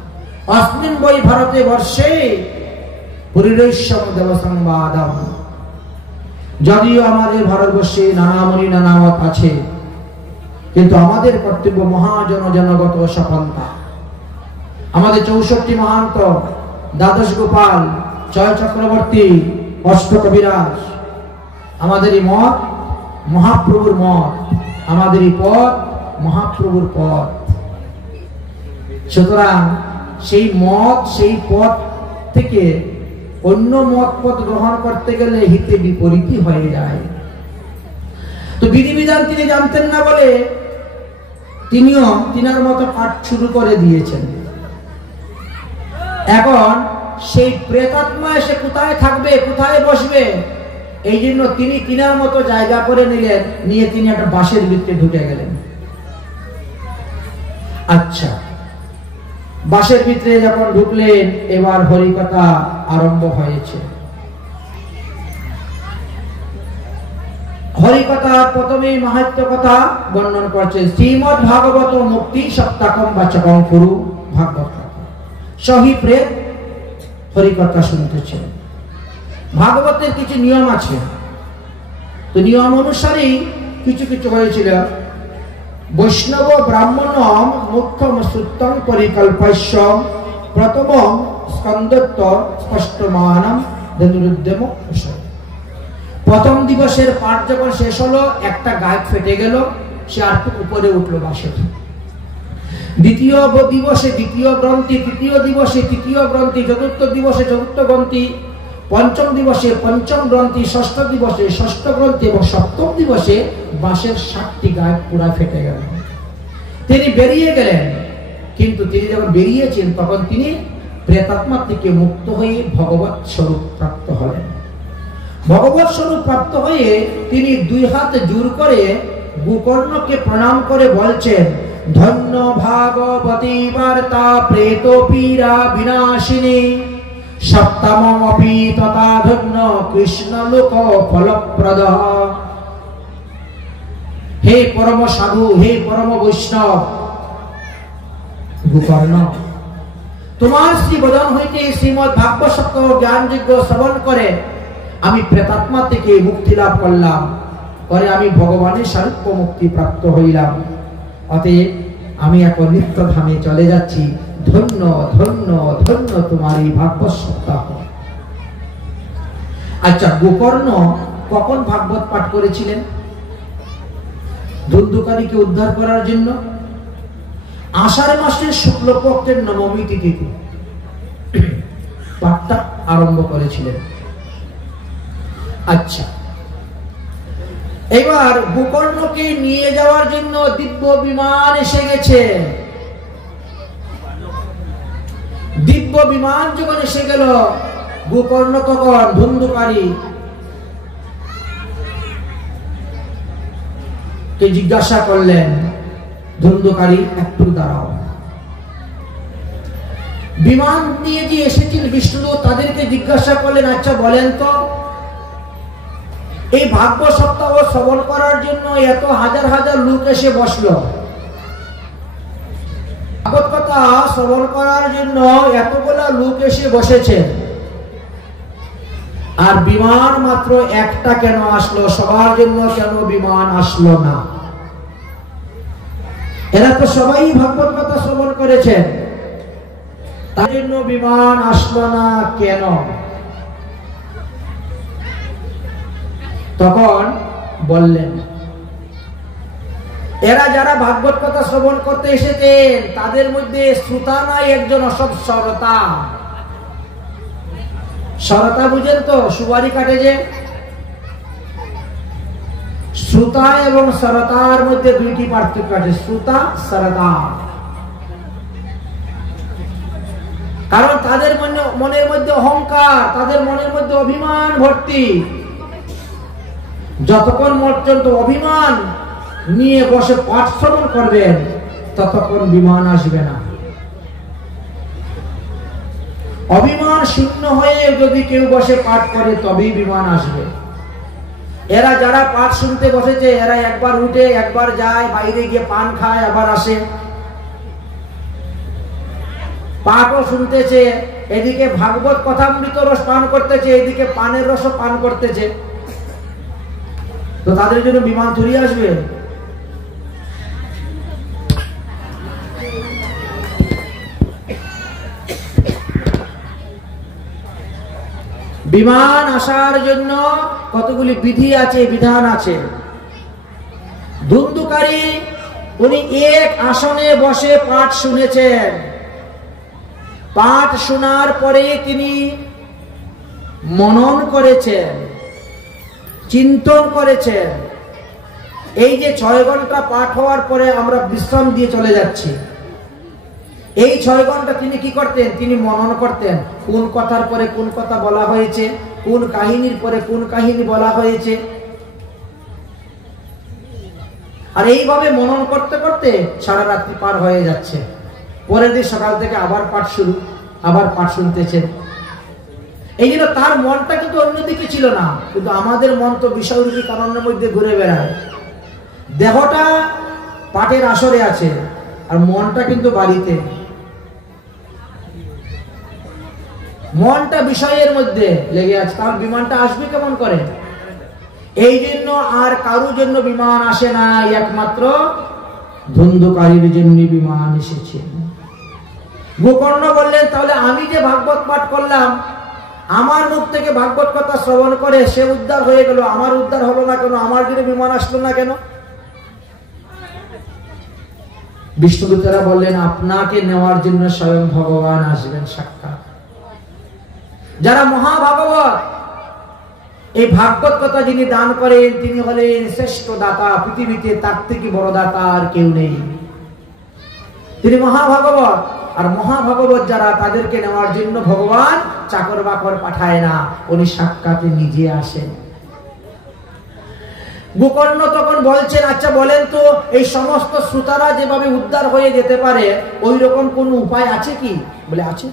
অস্মিন বৈ ভারতে বর্ষে পরিরৈষ্যম দেব সংবাদম। যদিও আমাদের ভারতবর্ষে নানামণি নানামত আছে, কিন্তু আমাদের কর্তব্য মহাজন জনগত সপন্থা। আমাদের 64 মহান্ত, দ্বাদশ গোপাল, 6 চক্রবর্তী, অষ্ট কবিরাজ, আমাদেরই মত মহাপ্রভুর মত, আমাদেরই পথ মহাপ্রভুর পথ। সুতরাং সেই মত, সেই পথ থেকে অন্য মত পথ গ্রহণ করতে গেলে হিতে বিপরীতই হয়ে যায়। তো বিধিবিধান তিনি জানতেন না বলে তিনিও তিনার মতো পাঠ শুরু করে দিয়েছেন। এখন সেই প্রেতাত্মা এসে কোথায় থাকবে, কোথায় বসবে, এই জন্য তিনি তিনার মতো জায়গা করে নিলেন, নিয়ে তিনি একটা বাঁশের ভিতরে ঢুকে গেলেন। আচ্ছা, বাঁশের ভিতরে যখন ঢুকলেন, এবার হরিকথা আরম্ভ হয়েছে। হরিকথা প্রথমেই মাহাত্ম্য কথা বর্ণন করছে। শ্রীমদ্ ভাগবত মুক্তি সপ্তাকম বাচকম কুরু। ভাগবত সহি প্রেত হরিকথা শুনতেছে। ভাগবতের কিছু নিয়ম আছে, তো নিয়ম অনুসারেই কিছু কিছু হয়েছিল। বৈষ্ণব ব্রাহ্মণম মুখ্যম সূত্রং পরিকল্পস্য প্রথমম স্কন্দত্ব স্পষ্টমানম ধনুরুদ্যম। প্রথম দিবসের পাঠ যখন শেষ হলো, একটা গায়ে ফেটে গেল, সে আর উপরে উঠলো বাসে। দ্বিতীয় দিবসে দ্বিতীয় গ্রন্থি, তৃতীয় দিবসে তৃতীয় গ্রন্থি, চতুর্থ দিবসে চতুর্থ গ্রন্থি, পঞ্চম দিবসে পঞ্চম গ্রন্থি, ষষ্ঠ দিবসে ষষ্ঠ গ্রন্থি এবং সপ্তম দিবসে বাঁশের 7টি গায়ে পুরা ফেটে গেল। তিনি বেরিয়ে গেলেন, কিন্তু তিনি যখন বেরিয়েছেন তখন তিনি প্রেতাত্মা থেকে মুক্ত হয়ে ভগবত স্বরূপ প্রাপ্ত হলেন। ভগবত স্বরূপ প্রাপ্ত হয়ে তিনি 2 হাত জোর করে গোকর্ণকে প্রণাম করে বলছেন, ধন্য ভাগবতী বার্তা প্রেত পীড়া বিনাশিনী, সপ্তমমপি তথা ধন্য কৃষ্ণ লোক ফলপ্রদ। হে পরম সাধু, হে পরম বৈষ্ণব গোকর্ণ, তোমার শ্রী বদন হইতে শ্রীমদ ভাগবত সপ্তাহ জ্ঞানযোগ্য শ্রবণ করে আমি প্রেতাত্মা থেকে মুক্তি লাভ করলাম, পরে আমি ভগবানের সারূপ্য মুক্তি প্রাপ্ত হইলাম। অতএব আমি এখন নিত্য ধামে চলে যাচ্ছি। ধন্য ধন্য ধন্য তোমার এই ভাগবত সপ্তাহ। আচ্ছা, গোকর্ণ কখন ভাগবত পাঠ করেছিলেন? ধুন্ধুকারীকে উদ্ধার করার জন্য আষাঢ় মাসের শুক্লপক্ষের নবমী তিথিতে পাঠটা আরম্ভ করেছিলেন। আচ্ছা, এবার গোকর্ণকে নিয়ে যাওয়ার জন্য দিব্য বিমান এসে গেছে। দিব্য বিমান যখন এসে গেল, গোকর্ণ তখন ধুন্ধুকারী কে জিজ্ঞাসা করলেন, ধুন্ধুকারী একটু দাঁড়াও। বিমান নিয়ে যে এসেছেন বিষ্ণুদূত তাদেরকে জিজ্ঞাসা করলেন, আচ্ছা বলেন তো, এই ভাগবত সপ্তাহ শ্রবণ করার জন্য এত হাজার হাজার লোক এসে বসলো, ভাগবত কথা শ্রবণ করার জন্য এতগুলা লোক এসে বসেছে, আর বিমান মাত্র একটা কেন আসলো? সবার জন্য কেন বিমান আসলো না? এরা তো সবাই ভাগবত কথা শ্রবণ করেছেন, তার জন্য বিমান আসলো না কেন? তখন বললেন, এরা যারা ভাগবত কথা শ্রবণ করতে এসেছেন তাদের মধ্যে শ্রোতা নাই একজন অসৎ শ্রোতা। শ্রোতা বুঝেন তো? সুপারি কাটে যে, শ্রোতা এবং শ্রোতার মধ্যে দুইটি পার্থক্য আছে, শ্রোতা শ্রোতা। কারণ তাদের মনের মধ্যে অহংকার, তাদের মনের মধ্যে অভিমান ভর্তি। যতক্ষণ পর্যন্ত অভিমান নিয়ে বসে পাঠ শ্রবণ করবেন ততক্ষণ বিমান আসবে না। অভিমান শূন্য হয়ে যদি কেউ বসে পাঠ করে তবেই বিমান আসবে। এরা যারা পাঠ শুনতে বসেছে এরা একবার উঠে একবার যায়, বাইরে গিয়ে পান খায় আবার আসে, পাঠও শুনতেছে, এদিকে ভাগবত কথামৃত রস পান করতেছে, এদিকে পানের রসও পান করতেছে, তো তাদের জন্য বিমান থুরি আসবে? বিমান আসার জন্য কতগুলি বিধি আছে, বিধান আছে। ধুন্ধুকারী উনি এক আসনে বসে পাঠ শুনেছেন, পাঠ শোনার পরে তিনি মনন করেছেন, চিন্তন করেছেন। এই যে 6 ঘন্টা পাঠ হওয়ার পরে আমরা বিশ্রাম দিয়ে চলে যাচ্ছি, এই 6 ঘন্টা তিনি কি করতেন? তিনি মনন করতেন, কোন কথার পরে কোন কথা বলা হয়েছে, কোন কাহিনীর পরে কোন কাহিনী বলা হয়েছে। আর এইভাবে মনন করতে করতে সারা রাত্রি পার হয়ে যাচ্ছে। পরের দিন সকাল থেকে আবার পাঠ শুরু, আবার পাঠ শুনতেছেন। এই জন্য তার মনটা কিন্তু অন্যদিকে ছিল না, কিন্তু আমাদের মন তো বিষয়রূপী কারণের মধ্যে ঘুরে বেড়ায়। দেহটা পাঠের আসরে আছে আর মনটা কিন্তু বাড়িতে, মনটা বিষয়ের মধ্যে লেগে আছে। তার বিমানটা আসবে কেমন করে? এই জন্য আর কারোর জন্য বিমান আসে না, একমাত্র ধুন্ধুকারীর জন্য বিমান এসেছে। গোকর্ণ বললেন, তাহলে আমি যে ভাগবত পাঠ করলাম, আমার মুখ থেকে ভাগবত কথা শ্রবণ করে সে উদ্ধার হয়ে গেল, আমার উদ্ধার হলো না কেন? আমার জন্য বিমান আসলো না কেন? বিষ্ণুদূতেরা বললেন, আপনাকে নেওয়ার জন্য স্বয়ং ভগবান আসবেন সাক্ষাৎ। যারা মহাভাগবত, এই ভাগবত কথা যিনি দান করেন তিনি হলেন শ্রেষ্ঠ দাতা। পৃথিবীতে তার থেকে বড় দাতা আর কেউ নেই, তিনি মহাভাগবত। আর মহাভাগবত যারা, তাদেরকে নেওয়ার জন্য ভগবান চাকর বাকর পাঠায় না, উনি সাক্ষাৎ নিজে আসেন। গোকর্ণ তখন বলছেন, আচ্ছা বলেন তো এই সমস্ত শ্রোতারা যেভাবে উদ্ধার হয়ে যেতে পারে ওই রকম কোন উপায় আছে কি? বলে আছে।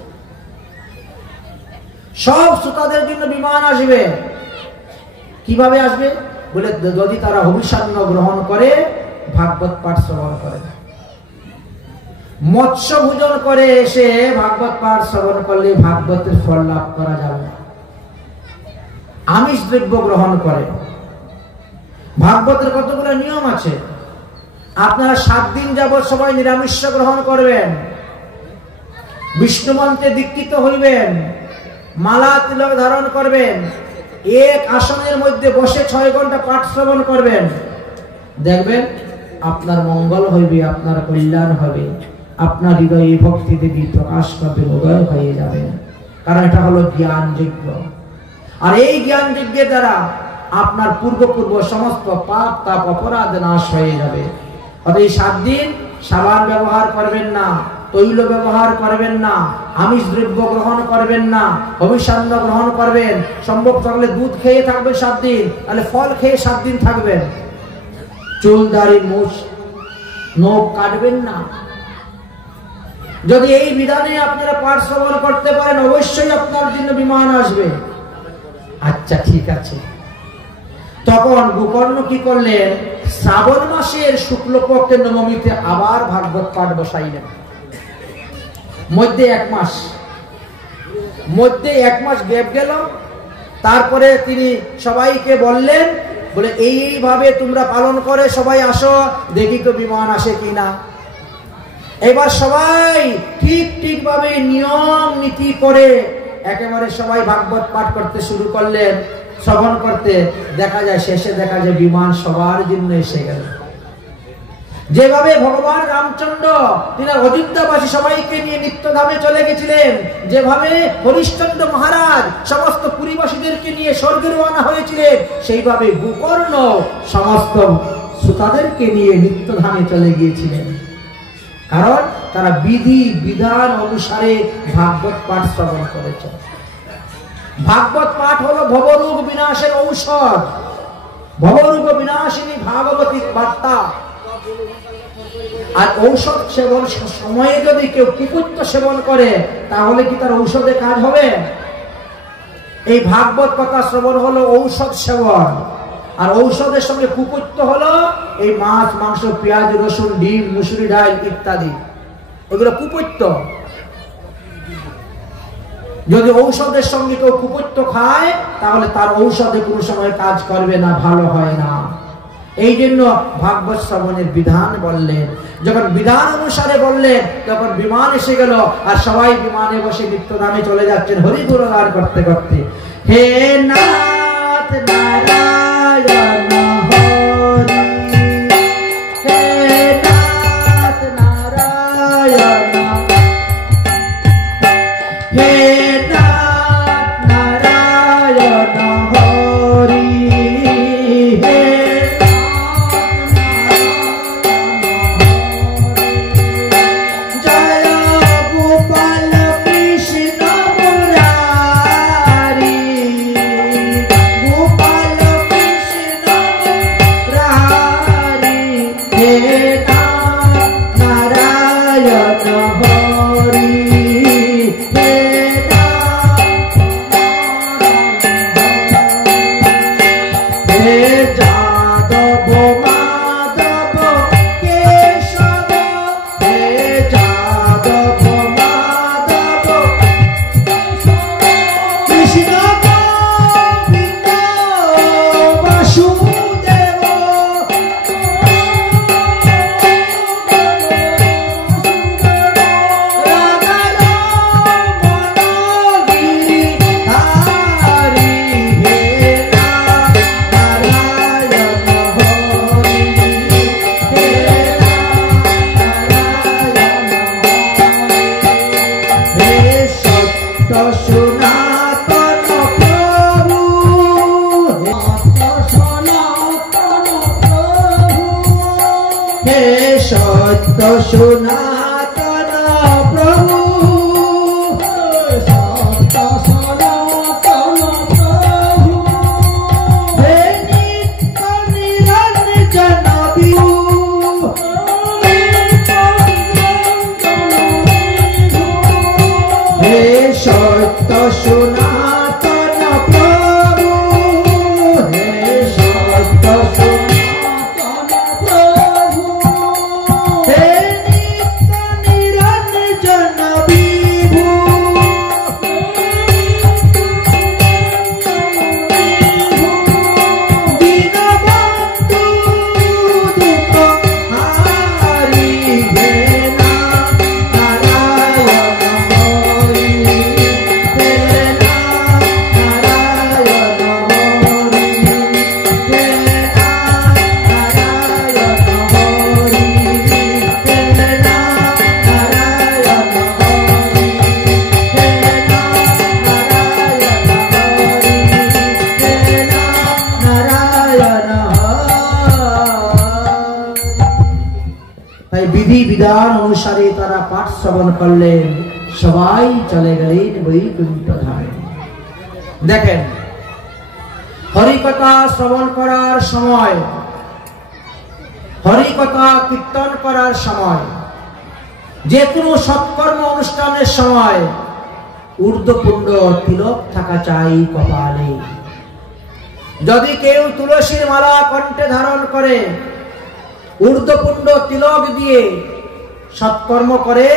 সব শ্রোতাদের জন্য বিমান আসবে। কিভাবে আসবে? বলে যদি তারা অভিসান্ন গ্রহণ করে, ভাগবত পাঠ শ্রবণ করে, মৎস্য ভোজন করে এসে ভাগবত পাঠ শ্রবণ করলে ভাগবতের ফল লাভ করা যাবে। আমিষ দ্রব্য গ্রহণ করে, ভাগবতের কতগুলো নিয়ম আছে। আপনারা 7 দিন যাবৎ সবাই নিরামিষ গ্রহণ করবেন, বিষ্ণু মন্ত্রে দীক্ষিত হইবেন, মালা তিলক ধারণ করবেন, এক আসনের মধ্যে বসে 6 ঘন্টা পাঠ শ্রবণ করবেন। দেখবেন আপনার মঙ্গল হইবে, আপনার কল্যাণ হবে, আপনার হৃদয়ে ভক্তি দেবী প্রকাশ পাবে, উদয় হয়ে যাবে। কারণ এটা হলো জ্ঞান যজ্ঞ। আর এই জ্ঞান যজ্ঞের দ্বারা আপনার পূর্ব সমস্ত পাপ তাপ অপরাধ নাশ হয়ে যাবে। অর্থাৎ এই 7 দিন সাবান ব্যবহার করবেন না, তৈল ব্যবহার করবেন না, আমিষ দ্রব্য গ্রহণ করবেন না, অভিসান্ন গ্রহণ করবেন। সম্ভব থাকলে দুধ খেয়ে থাকবেন 7 দিন, তাহলে ফল খেয়ে 7 দিন থাকবেন। চুল দাড়ি মুছ নখ কাটবেন না। যদি এই বিধানে আপনারা পাঠ শ্রবণ করতে পারেন, অবশ্যই আপনার জন্য বিমান আসবে। আচ্ছা ঠিক আছে। তখন গোকর্ণ কি করলেন? শ্রাবণ মাসের শুক্লপক্ষের নবমীতে আবার ভাগবত পাঠ বসাইলেন। মধ্যে এক মাস গ্যাপ গেল। তারপরে তিনি সবাইকে বললেন, বলে এইভাবে তোমরা পালন করে সবাই আসো, দেখি তো বিমান আসে কিনা। এবার সবাই ঠিক ভাবে নিয়ম নীতি করে একেবারে সবাই ভাগবত পাঠ করতে শুরু করলেন, শ্রবণ করতে। শেষে দেখা যায় বিমান সবার জন্য এসে গেল। যেভাবে ভগবান রামচন্দ্র তিনি অযোধ্যাবাসী সবাইকে নিয়ে নিত্যধামে চলে গেছিলেন, যেভাবে হরিশ্চন্দ্র মহারাজ সমস্ত পুরীবাসীদেরকে নিয়ে স্বর্গে রওনা হয়েছিলেন, সেইভাবে গোকর্ণ সমস্ত শ্রোতাদেরকে নিয়ে নিত্যধামে চলে গিয়েছিলেন। কারণ তারা বিধি বিধান অনুসারে ভাগবত পাঠ শ্রবণ করেছে। ভাগবত পাঠ হলো ভবরোগ বিনাশের ঔষধ, ভবরোগ বিনাশিনী ভাগবতী বার্তা। আর ঔষধ সেবন সময়ে যদি কেউ কুকুত্ব সেবন করে, তাহলে কি তার ঔষধে কাজ হবে? এই ভাগবত কথা শ্রবণ হলো ঔষধ সেবন। আর ঔষধের সঙ্গে কুকুত্ব হলো এই মাছ মাংস পেঁয়াজ রসুন ডিম মুসুরি ডাল ইত্যাদি, এগুলো কুকুত্ব। যদি ঔষধের সঙ্গে কেউ কুকুত্ব খায়, তাহলে তার ঔষধে কোনো সময় কাজ করবে না, ভালো হয় না। এই জন্য ভাগবত শ্রবণের বিধান বললেন। যখন বিধান অনুসারে বললেন, তখন বিমান এসে গেল, আর সবাই বিমানে বসে নিত্যধামে চলে যাচ্ছেন হরি গুণগান করতে করতে। হে নাথ নারায়ণ হরি, হে নাথ নারায়ণ, হে নাথ নারায়ণ হরি, হে সনাতন প্রভু, সত্য সনাতন প্রভু, হে নিত্য নিরঞ্জন সত্য সনাতন প্রভু, হে সত্য সনাতন প্রভু, হে নিত্য নিরঞ্জন বিভু, দীনবন্ধু দুঃখ হারিবে না, নারায়ণ হরি হে নারায়ণ হরি হে নারায়ণ হরি হে নারায়ণ হরি হে নারায়ণ হরি। তাই বিধি বিধান অনুসারে তারা পাঠ শ্রবণ করলেন, সবাই চলে গেলেন বৈকুণ্ঠ ধামে। দেখেন, হরিকথা শ্রবণ করার সময়, হরিকথা কীর্তন করার সময়, যে কোনো সৎকর্ম অনুষ্ঠানের সময় ঊর্ধ্বপুণ্ড তিলক থাকা চাই কপালে। যদি কেউ তুলসীর মালা কণ্ঠে ধারণ করে, ঊর্ধ্বপুণ্ড তিলক দিয়ে সৎকর্ম করে,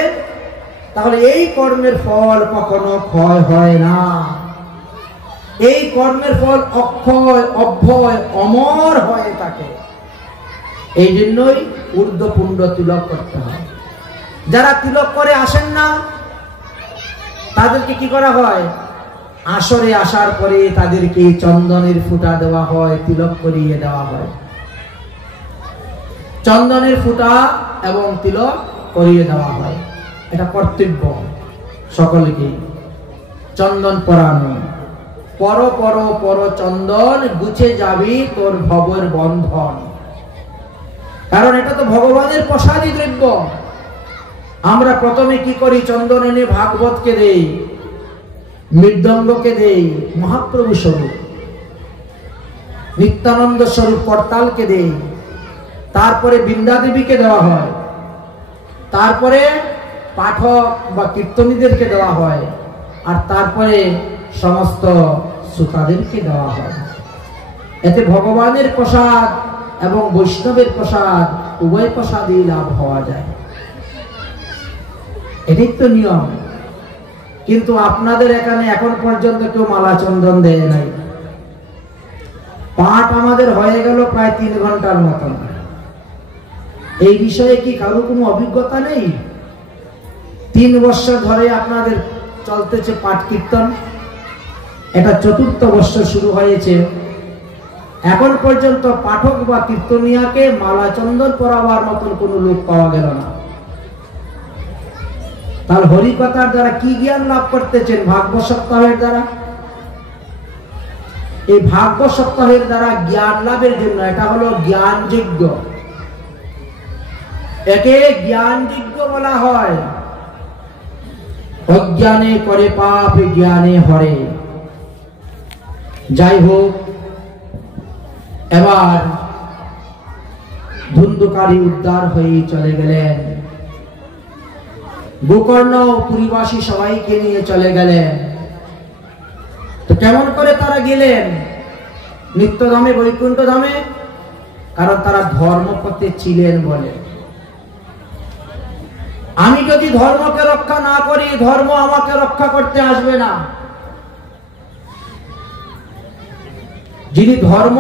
তাহলে এই কর্মের ফল কখনো ক্ষয় হয় না। এই কর্মের ফল অক্ষয়, অভয়, অমর হয়ে থাকে। এই জন্যই ঊর্ধ্বপুণ্ড তিলক করতে হয়। যারা তিলক করে আসেন না, তাদেরকে কি করা হয়? আসরে আসার পরে তাদেরকে চন্দনের ফুটা দেওয়া হয়, তিলক করিয়ে দেওয়া হয়। চন্দনের ফুটা এবং তিলক করিয়ে দেওয়া হয়। এটা কর্তব্য সকলকে। চন্দন পরানো, পর পর পর চন্দন, গুছে যাবি তোর ভবের বন্ধন। কারণ এটা তো ভগবানের প্রসাদী দ্রব্য। আমরা প্রথমে কি করি? চন্দন এনে ভাগবতকে দেই, মৃদঙ্গকে দেই, মহাপ্রভু স্বরূপ নিত্যানন্দ স্বরূপ করতালকে দেই, তারপরে বৃন্দা দেবীকে দেওয়া হয়, তারপরে পাঠক বা কীর্তনীদেরকে দেওয়া হয়, আর তারপরে সমস্ত শ্রোতাদেরকে দেওয়া হয়। এতে ভগবানের প্রসাদ এবং বৈষ্ণবের প্রসাদ উভয় প্রসাদই লাভ হওয়া যায়। এটাই তো নিয়ম। কিন্তু আপনাদের এখানে এখন পর্যন্ত কেউ মালা চন্দন দেয় নাই। পাঠ আমাদের হয়ে গেল প্রায় 3 ঘন্টার মতন। এই বিষয়ে কি কারো কোনো অভিজ্ঞতা নেই? 3 বছর ধরে আপনাদের চলতেছে পাঠ কীর্তন, এটা 4র্থ বর্ষ শুরু হয়েছে। এখন পর্যন্ত পাঠক বা কীর্তনিয়াকে মালা চন্দন পরাবার মতন কোনো লোক পাওয়া গেল না। তাহলে হরিকথার দ্বারা কি জ্ঞান লাভ করতেছেন? ভাগবত সপ্তাহের দ্বারা। এই ভাগবত সপ্তাহের দ্বারা জ্ঞান লাভের জন্য, এটা হলো জ্ঞান যজ্ঞ। একে জ্ঞান যজ্ঞ বলা হয়। অজ্ঞানে করে পাপ, জ্ঞানে হরে। যাই হোক, এবার ধুন্ধুকারী উদ্ধার হয়ে চলে গেলেন। গোকর্ণ পুরীবাসী সবাইকে নিয়ে চলে গেলেন। তো কেমন করে তারা গেলেন নিত্যধামে, বৈকুণ্ঠ ধামে? কারণ তারা ধর্মপথে ছিলেন বলে। আমি যদি ধর্মকে রক্ষা না করি, ধর্ম আমাকে রক্ষা করতে আসবে না। যিনি ধর্ম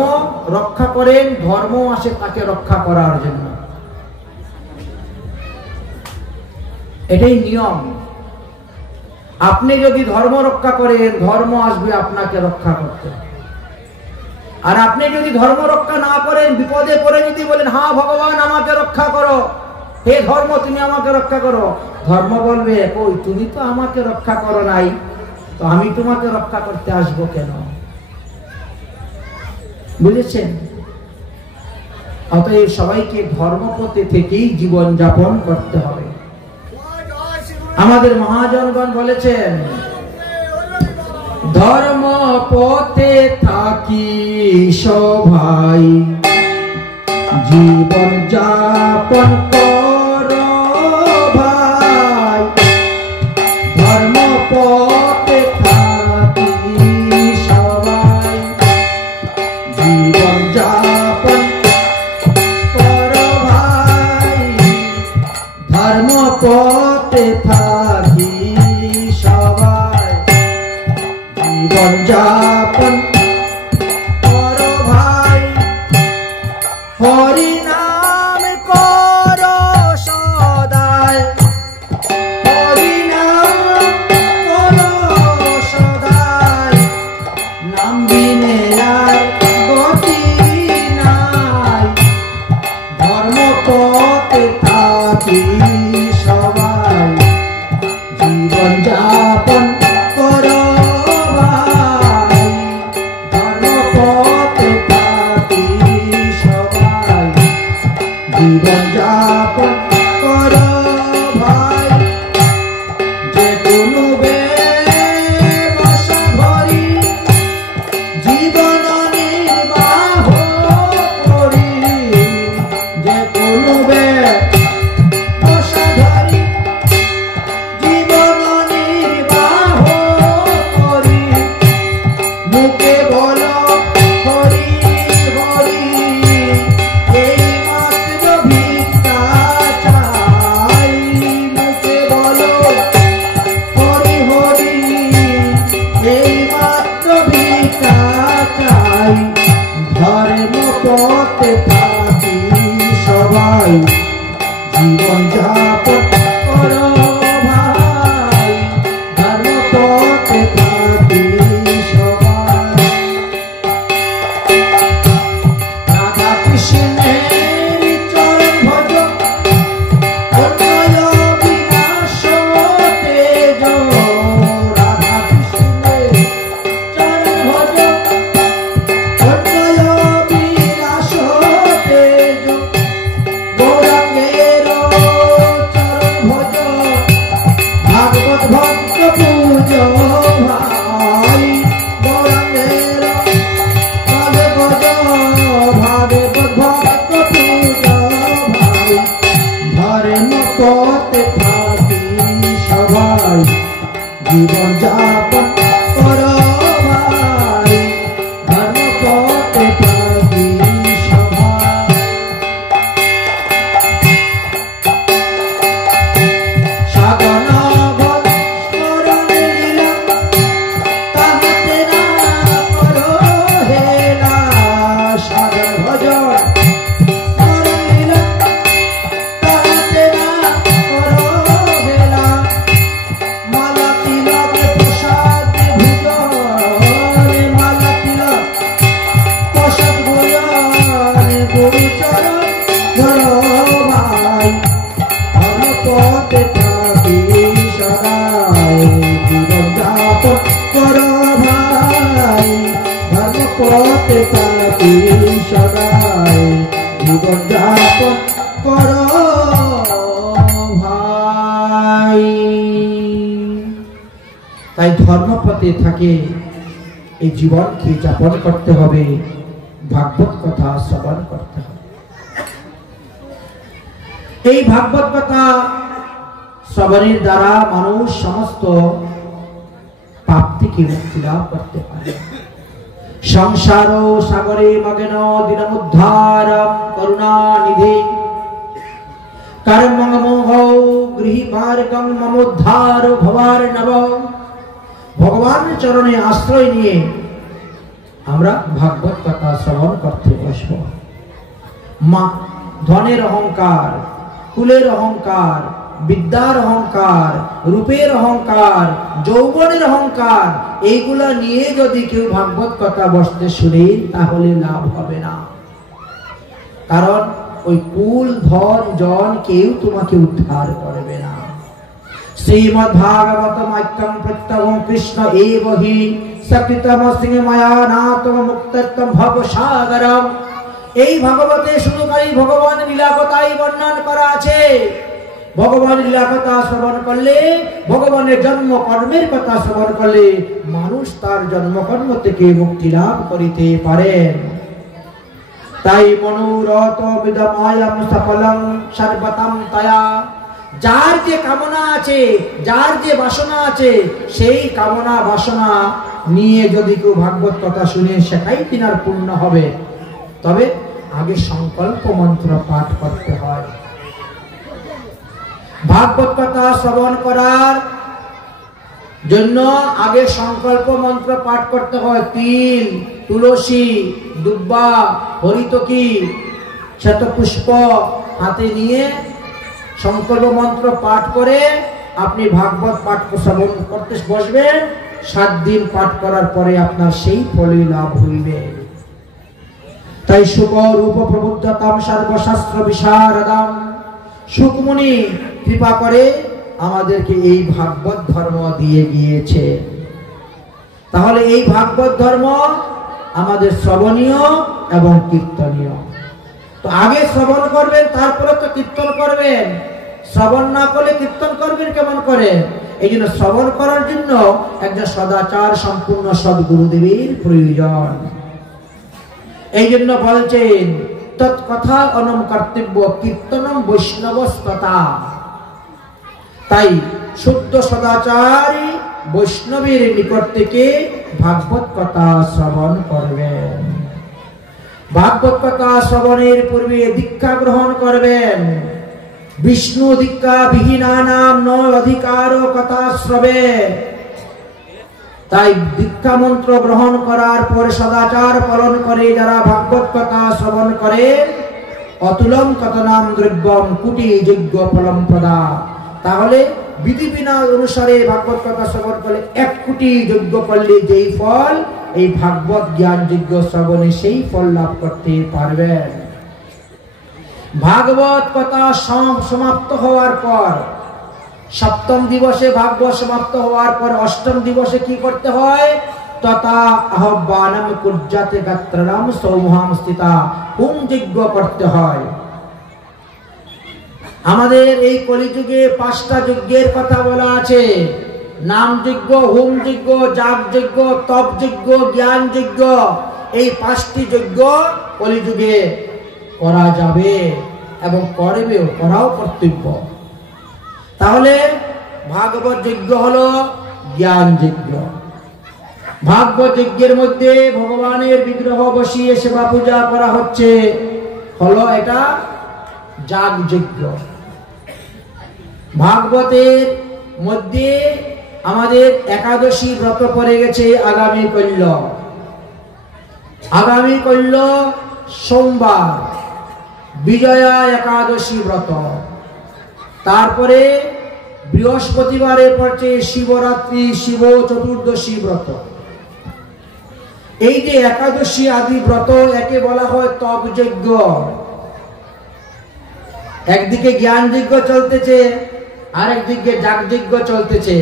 রক্ষা করেন, ধর্ম আসে তাকে রক্ষা করার জন্য। এটাই নিয়ম। আপনি যদি ধর্ম রক্ষা করেন, ধর্ম আসবে আপনাকে রক্ষা করতে। আর আপনি যদি ধর্ম রক্ষা না করেন, বিপদে পড়ে যদি বলেন, হ্যাঁ ভগবান আমাকে রক্ষা করো, হে ধর্ম তুমি আমাকে রক্ষা করো, ধর্ম বলবে, কই তুমি তো আমাকে রক্ষা করো নাই, তো আমি তোমাকে রক্ষা করতে আসবো কেন? বুঝেছেন? অতএব সবাইকে ধর্মপথে থেকেই জীবন যাপন করতে হবে। আমাদের মহাজনগণ বলেছেন, ধর্ম পথে থাকি সবাই জীবন যাপন কর ভাই, ধর্ম পথে জীবন যাপন করো ভাই, হরি নাম করো সদায়, হরি নাম করো সদায়, নাম বিনে আর গতি নাই, ধর্ম পথে থাকি সবাই, জীবন যাপন করো ভাই, ধর্ম পথে থাকি সবাই, জীবন যাপন করো ভাই, যে কোনো ব্যবসা ধরি জীবন নির্বাহ করি, যে কোনো ব্যবসা ধরি জীবন নির্বাহ করি, মুখে বলো হরি হরি, এই মাত্র ভিক্ষা চাই, মুখে বলো হরি হরি, এই মাত্র ভিক্ষা চাই, ধর্ম পথে থাকি সবাই, জীবন যাপন করো ভাই, ধর্ম পথে থাকি সবাই। রাধা কৃষ্ণের চরণ ভজ, অন্যয় বিনাশ তেজ, রাধা কৃষ্ণের চরণ ভজ, অন্যয় বিনাশ তেজ, গৌরাঙ্গের চরণ ভজ, ভাগবত ভক্ত পূজ ভাই, গৌরাঙ্গের ভাগবত ভক্ত পূজ ভাই, ধর্ম পথে থাকি সবাই, জীবন যাপন করো ভাই, ধর্ম পথে থাকি সবাই। সাধন স্মরণ লীলা, তাহাতে না করো হেলা, সাধন ভজন স্মরণ লীলা, তাহাতে না করো হেলা, মালা তিলক প্রসাদ ভুজনে, মালা তিলক প্রসাদ ভুজনে, গুরুচরণ ধরো ভাই, ধর্ম পথে থাকি সদাই, জীবন যাপন করো ভাই, ধর্ম পথে থাকি সদাই, জীবন যাপন করো ভাই। তাই ধর্মপথে থাকে এই জীবনকে যাপন করতে হবে, ভাগবত কথা শ্রবণ করতে হবে। এই ভাগবত কথা শ্রবণের দ্বারা মানুষ সমস্ত পাপ থেকে মুক্তি লাভ করতে পারে। সংসার সাগরে মগ্ন দীনমুদ্ধারম করুণানিধি, কর্মং মোহ গৃহী মার্গং মমোদ্ধার ভবার্ণব। ভগবানের চরণে আশ্রয় নিয়ে আমরা ভাগবত কথা শ্রবণ করতে বসব। মা ধনের অহংকার, কুলের অহংকার, বিদ্যার অহংকার, রূপের অহংকার, যৌবনের অহংকার, এইগুলা নিয়ে যদি কেউ ভাগবত কথা বসতে শুনে তাহলে লাভ হবে না। কারণ ওই কুল ধন জন কেউ তোমাকে উদ্ধার করবে না। শ্রীমদ্ ভাগবতম ঐক্যম প্রত্যহম কৃষ্ণ এব হি সকৃতম সিংহ মায়া নাতম মুক্তত্বম ভবসাগরম। এই ভাগবতে শুধু খালি ভগবান লীলা কথাই বর্ণন করা আছে। ভগবান লীলা কথা শ্রবণ করলে, ভগবানের জন্ম কর্মের কথা শ্রবণ করলে মানুষ তার জন্মকর্ম থেকে মুক্তি লাভ করিতে পারেন। তাই মনোরথ বিদমায়ম সফলং সর্বতম তয়া। যার যে কামনা আছে, যার যে বাসনা আছে, সেই কামনা বাসনা নিয়ে যদি কেউ ভাগবত কথা শুনে সেটাই তিনার পূর্ণ হবে। তবে আগে সংকল্প মন্ত্র পাঠ করতে হয়। ভাগবত কথা শ্রবণ করার জন্য আগে সংকল্প মন্ত্র পাঠ করতে হয়। তিল, তুলসী, দুব্বা, হরিতকি, শ্বেতপুষ্প হাতে নিয়ে সংকল্প মন্ত্র পাঠ করে আপনি ভাগবত পাঠ শ্রবণ করতে বসবেন। 7 দিন পাঠ করার পরে আপনার সেই ফলই লাভ হইবে। তাই সুকরূপ প্রবুদ্ধতাম সর্বশাস্ত্র বিশারদাম সুকমুনি কৃপা করে আমাদেরকে এই ভাগবত ধর্ম দিয়ে গিয়েছে। তাহলে এই ভাগবত ধর্ম আমাদের শ্রবণীয় এবং কীর্তনীয়। তো আগে শ্রবণ করবেন, তারপরে তো কীর্তন করবেন। শ্রবণ না করলে কীর্তন করবেন কেমন করে? এই জন্য শ্রবণ করার জন্য একজন সদাচার সম্পূর্ণ সদ্গুরুদেবের প্রয়োজন। এই জন্য বলছেন তৎকথা অনম কর্তব্য কীর্তনম বৈষ্ণবস্ততা। তাই শুদ্ধ সদাচারী বৈষ্ণবের নিকট থেকে ভাগবত কথা শ্রবণ করবেন। ভাগবত কথা শ্রবণের পূর্বে দীক্ষা গ্রহণ করবেন। বিষ্ণু দীক্ষা বিহীনানাম ন অধিকার কথা শ্রবে। তাই দীক্ষা মন্ত্র গ্রহণ করার পর সদাচার পালন করে যারা ভাগবত কথা শ্রবণ করে অতুলম কতনাম দ্রব্যম কুটি যজ্ঞ ফলম প্রদা। তাহলে বিধিবিধান অনুসারে ভাগবত কথা শ্রবণ করলে 1 কোটি যজ্ঞ করলে যেই ফল, এই ভাগবত জ্ঞান যজ্ঞ শ্রবণে সেই ফল লাভ করতে পারবেন। ভাগবত কথা সমাপ্ত হওয়ার পর 7ম দিবসে ভাগবত সমাপ্ত হওয়ার পর 8ম দিবসে কি করতে হয়? তথা আহ্বানম কুর্যাতে গাত্ররাম সৌমহাম স্থিতা হোম যজ্ঞ করতে হয়। আমাদের এই কলিযুগে 5টা যজ্ঞের কথা বলা আছে। নাম যজ্ঞ, হোম যজ্ঞ, যাগ যজ্ঞ, তপ যজ্ঞ, জ্ঞান যজ্ঞ। এই 5টি যজ্ঞ কলিযুগে করা যাবে এবং করবেও, করাও কর্তব্য। তাহলে ভাগবত যজ্ঞ হলো জ্ঞান যজ্ঞ। ভাগবত যজ্ঞের মধ্যে ভগবানের বিগ্রহ বসিয়ে সেবা পূজা করা হচ্ছে, হলো এটা যাগ যজ্ঞ। ভাগবতের মধ্যে আমাদের একাদশী ব্রত পড়ে গেছে আগামী কল্য। আগামী কল্য সোমবার বিজয়া একাদশী ব্রত। তারপরে বৃহস্পতিবারে পড়ছে শিবরাত্রি, শিব চতুর্দশী ব্রত। এই যে একাদশী আদি ব্রত একে বলা হয় তপ যজ্ঞ। একদিকে জ্ঞান যজ্ঞ চলতেছে, আরেকদিকে যাগযজ্ঞ চলতেছে,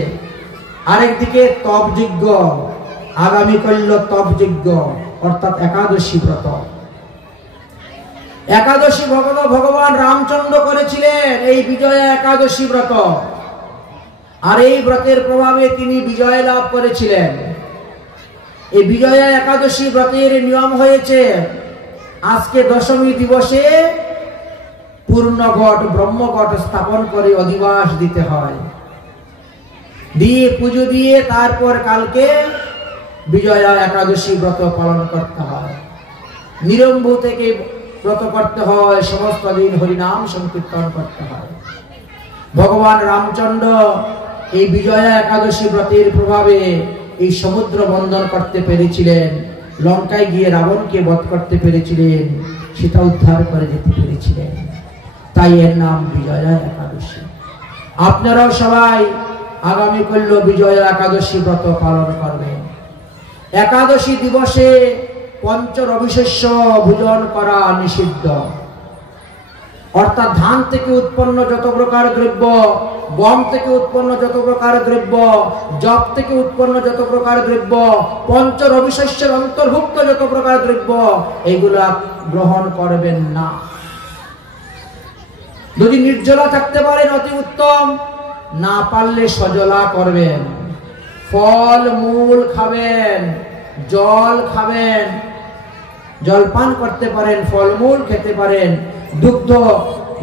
আরেকদিকে তপ যজ্ঞ। আগামী কল্য তপ যজ্ঞ অর্থাৎ একাদশী ব্রত। একাদশী ভগবান রামচন্দ্র করেছিলেন এই বিজয়া একাদশী ব্রত। আর এই ব্রতের প্রভাবে তিনি বিজয় লাভ করেছিলেন। এই বিজয়া একাদশী ব্রতের নিয়ম হয়েছে আজকে দশমী দিবসে পূর্ণঘট ব্রহ্মঘট স্থাপন করে অধিবাস দিতে হয়, দিয়ে পুজো দিয়ে তারপর কালকে বিজয়া একাদশী ব্রত পালন করতে হয়। নিরম্ভ থেকে ব্রত করতে হয়, সমস্ত দিন হরিনাম সংকীর্তন করতে হয়। ভগবান রামচন্দ্র এই বিজয়া একাদশী ব্রতের প্রভাবে এই সমুদ্র বন্দন করতে পেরেছিলেন, লঙ্কায় গিয়ে রাবণকে বধ করতে পেরেছিলেন, সীতা উদ্ধার করে যেতে পেরেছিলেন। তাই এর নাম বিজয়া একাদশী। আপনারাও সবাই আগামী কল্য বিজয়া একাদশী ব্রত পালন করবেন। একাদশী দিবসে পঞ্চরবিশস্য ভোজন করা নিষিদ্ধ। অর্থাৎ ধান থেকে উৎপন্ন যত প্রকার দ্রব্য, গম থেকে উৎপন্ন যত প্রকার দ্রব্য, জব থেকে উৎপন্ন যত প্রকার দ্রব্য, পঞ্চরবিশস্যের অন্তর্ভুক্ত যত প্রকার দ্রব্য, এগুলা গ্রহণ করবেন না। যদি নির্জলা থাকতে পারেন অতি উত্তম, না পারলে সজলা করবেন। ফল মূল খাবেন, জল খাবেন, জলপান করতে পারেন, ফলমূল খেতে পারেন। দুগ্ধ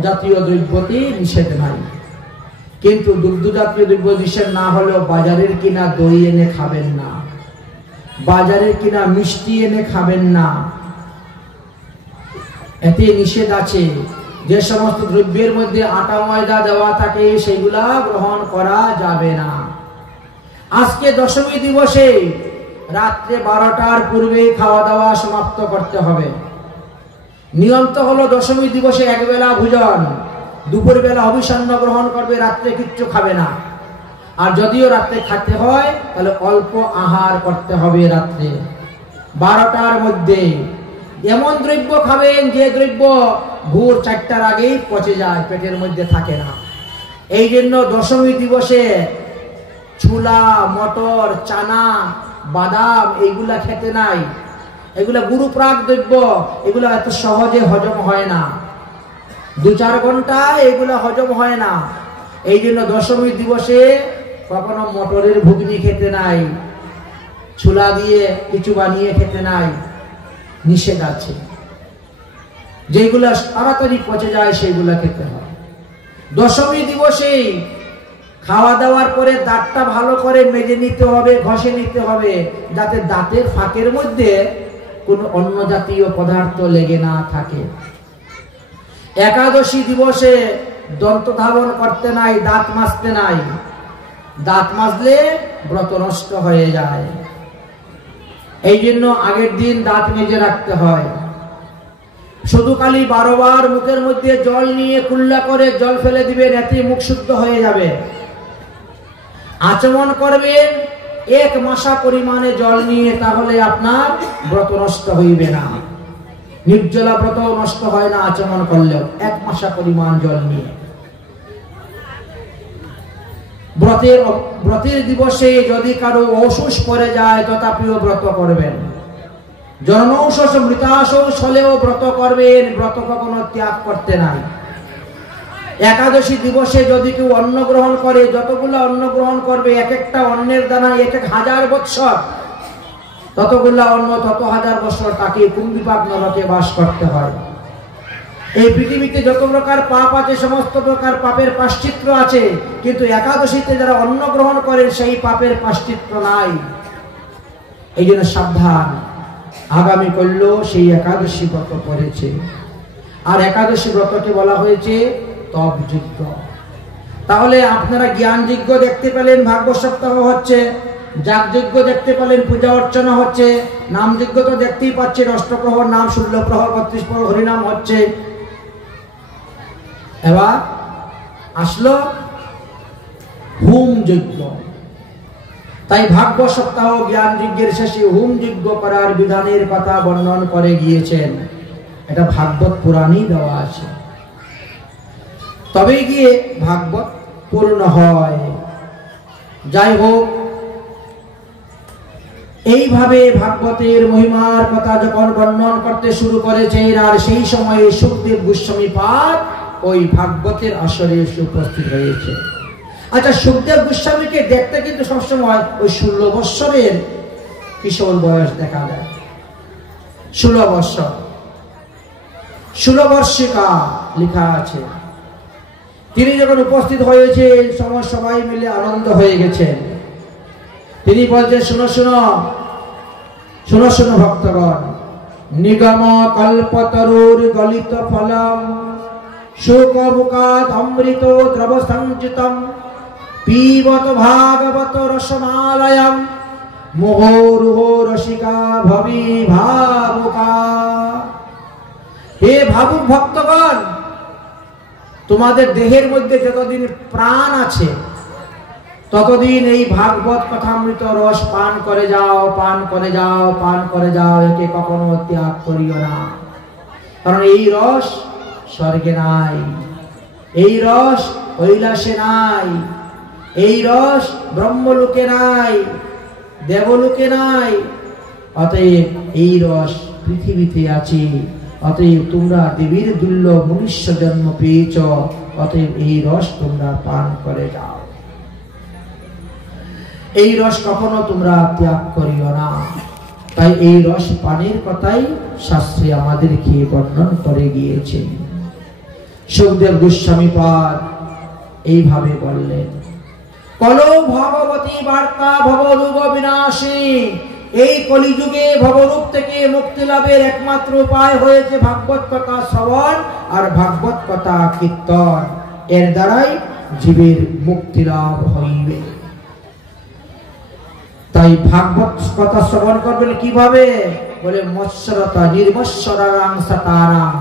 জাতীয় দ্রব্যতে নিষেধ নাই, কিন্তু দুগ্ধ জাতীয় দ্রব্য নিষেধ না হলেও বাজারের কিনা দই এনে খাবেন না, বাজারের কিনা মিষ্টি এনে খাবেন না, এতে নিষেধ আছে। যে সমস্ত দ্রব্যের মধ্যে আটা ময়দা দেওয়া থাকে সেগুলা গ্রহণ করা যাবে না। আজকে দশমী দিবসে রাত্রে 12টার পূর্বে খাওয়া দাওয়া সমাপ্ত করতে হবে। নিয়ম তো হলো দশমী দিবসে একবেলা ভোজন, দুপুর বেলা অভিসন্ন গ্রহণ করবে, রাত্রে কিচ্ছু খাবে না। আর যদিও রাত্রে খেতে হয় তাহলে অল্প আহার করতে হবে। রাত্রে 12টার মধ্যে এমন দ্রব্য খাবেন যে দ্রব্য ভোর 4টার আগেই পচে যায়, পেটের মধ্যে থাকে না। এই জন্য দশমী দিবসে ছোলা, মটর, চানা, বাদাম এইগুলা খেতে নাই। এগুলা গুরুপ্রাক দ্রব্য, এগুলা এত সহজে হজম হয় না, 2-4 ঘন্টা এগুলা হজম হয় না। এই জন্য দশমী দিবসে কখনো মটরের ঘুগনি খেতে নাই, ছোলা দিয়ে কিছু বানিয়ে খেতে নাই, নিষেধ আছে। যেগুলা তাড়াতাড়ি পচে যায় সেইগুলা খেতে হয়। দশমী দিবসে খাওয়া দাওয়ার পরে দাঁতটা ভালো করে মেজে নিতে হবে, ঘষে নিতে হবে, যাতে দাঁতের ফাঁকের মধ্যে কোনো অন্য জাতীয় পদার্থ লেগে না থাকে। একাদশী দিবসে দন্ত ধারণ করতে নাই, দাঁত মাজতে নাই। দাঁত মাজলে ব্রত নষ্ট হয়ে যায়। এই জন্য আগের দিন দাঁত মেজে রাখতে হয়। শুধু খালি 12 বার মুখের মধ্যে জল নিয়ে কুল্লা করে জল ফেলে দিবেন, এতে মুখ শুদ্ধ হয়ে যাবে। আচমন করবেন 1 মাসা পরিমাণে জল নিয়ে, তাহলে আপনার ব্রত নষ্ট হইবে না। নির্জলা ব্রত নষ্ট হয় না আচমন করলেও, 1 মাসা পরিমাণ জল নিয়ে। ব্রতের দিবসে যদি কারো অসুস পড়ে যায় তথাপিও ব্রত করবেন। জনৌষস মৃতাশৌস হলেও ব্রত করবেন, ব্রত কখনো ত্যাগ করতে নাই। একাদশী দিবসে যদি কেউ অন্ন গ্রহণ করে, যতগুলো অন্ন গ্রহণ করবে, এক একটা অন্নের দানা 1000 বৎসর, ততগুলা অন্ন তত 1000 বৎসর তাকে কুম্ভিপাক নরকে বাস করতে হয়। এই পৃথিবীতে যত প্রকার পাপ আছে সমস্ত প্রকার পাপের প্রায়শ্চিত্ত আছে, কিন্তু একাদশীতে যারা অন্ন গ্রহণ করে সেই পাপের প্রায়শ্চিত্ত নাই। এই জন্য সাবধান, আগামী করল সেই একাদশী ব্রত পড়েছে। আর একাদশী ব্রতকে বলা হয়েছে তপ যজ্ঞ। তাহলে আপনারা জ্ঞান যজ্ঞ দেখতে পেলেন, ভাগবত সপ্তাহ হচ্ছে, যাগযজ্ঞ দেখতে পেলেন, পূজা অর্চনা হচ্ছে, নাম যজ্ঞ তো দেখতেই পাচ্ছেন, অষ্টপ্রহর নাম, 16 প্রহর, 32 প্রহর হরিনাম হচ্ছে। এবার আসলো হোম যজ্ঞ। তাই ভাগবত সপ্তাহ জ্ঞান যজ্ঞের শেষে হোম যজ্ঞ করার বিধানের কথা বর্ণন করে গিয়েছেন। এটা ভাগবত পুরাণেই দেওয়া আছে, তবে গিয়ে ভাগবত পূর্ণ হয়। যাই হোক, এইভাবে ভাগবতের মহিমার কথা যখন বর্ণন করতে শুরু করেছেন, আর সেই সময়ে সুখদেব গোস্বামী পাদ ওই ভাগবতের আসরে এসে উপস্থিত হয়েছে। আচ্ছা, সুখদেব গোস্বামীকে দেখতে কিন্তু সবসময় ওই 16 বৎসরের কিশোর বয়স দেখা যায়। 16 বৎসর, 16 বর্ষিকা লেখা আছে। তিনি যখন উপস্থিত হয়েছেন সময় সবাই মিলে আনন্দ হয়ে গেছেন। তিনি বলছেন, শুনো শুনো শুনো শুনো ভক্তগণ, নিগম কল্পতরুর গলিত ফলম শোক মুকাত অমৃত দ্রব সঞ্চিতম পিবত ভাগবত রসমালয়ম মোহরুহ রসিকা ভবি ভাবুকা। হে ভাবুক ভক্তগণ, তোমাদের দেহের মধ্যে যতদিন প্রাণ আছে ততদিন এই ভাগবত কথামৃত রস পান করে যাও, পান করে যাও, পান করে যাও, একে কখনো ত্যাগ করিও না। কারণ এই রস স্বর্গে নাই, এই রস কৈলাসে নাই, এই রস ব্রহ্মলোকে নাই, দেবলোকে নাই। অতএব এই রস পৃথিবীতে আছে। অতএব তোমরা দেবীর দুর্লভ মনুষ্য জন্ম পেয়েছ, অতএব এই রস তোমরা পান করে যাও। এই রস কখনো তোমরা ত্যাগ করিও না। তাই এই রস পানের কথাই শাস্ত্রে আমাদেরকে বর্ণন করে গিয়েছে। সুখদেব গোস্বামী পাদ এইভাবে বললেন, কলো ভগবতী বার্তা ভবরূপ বিনাশী। এই কলিযুগে ভবরূপ থেকে মুক্তি লাভের একমাত্র উপায় হয়েছে ভাগবত কথা শ্রবণ আর ভাগবত কথা কীর্তন। এর দ্বারাই জীবের মুক্তি লাভ হইবে। তাই ভাগবত কথা শ্রবণ করবেন কিভাবে? বলে মৎসরতা নির্মৎসরাং সাতারাং,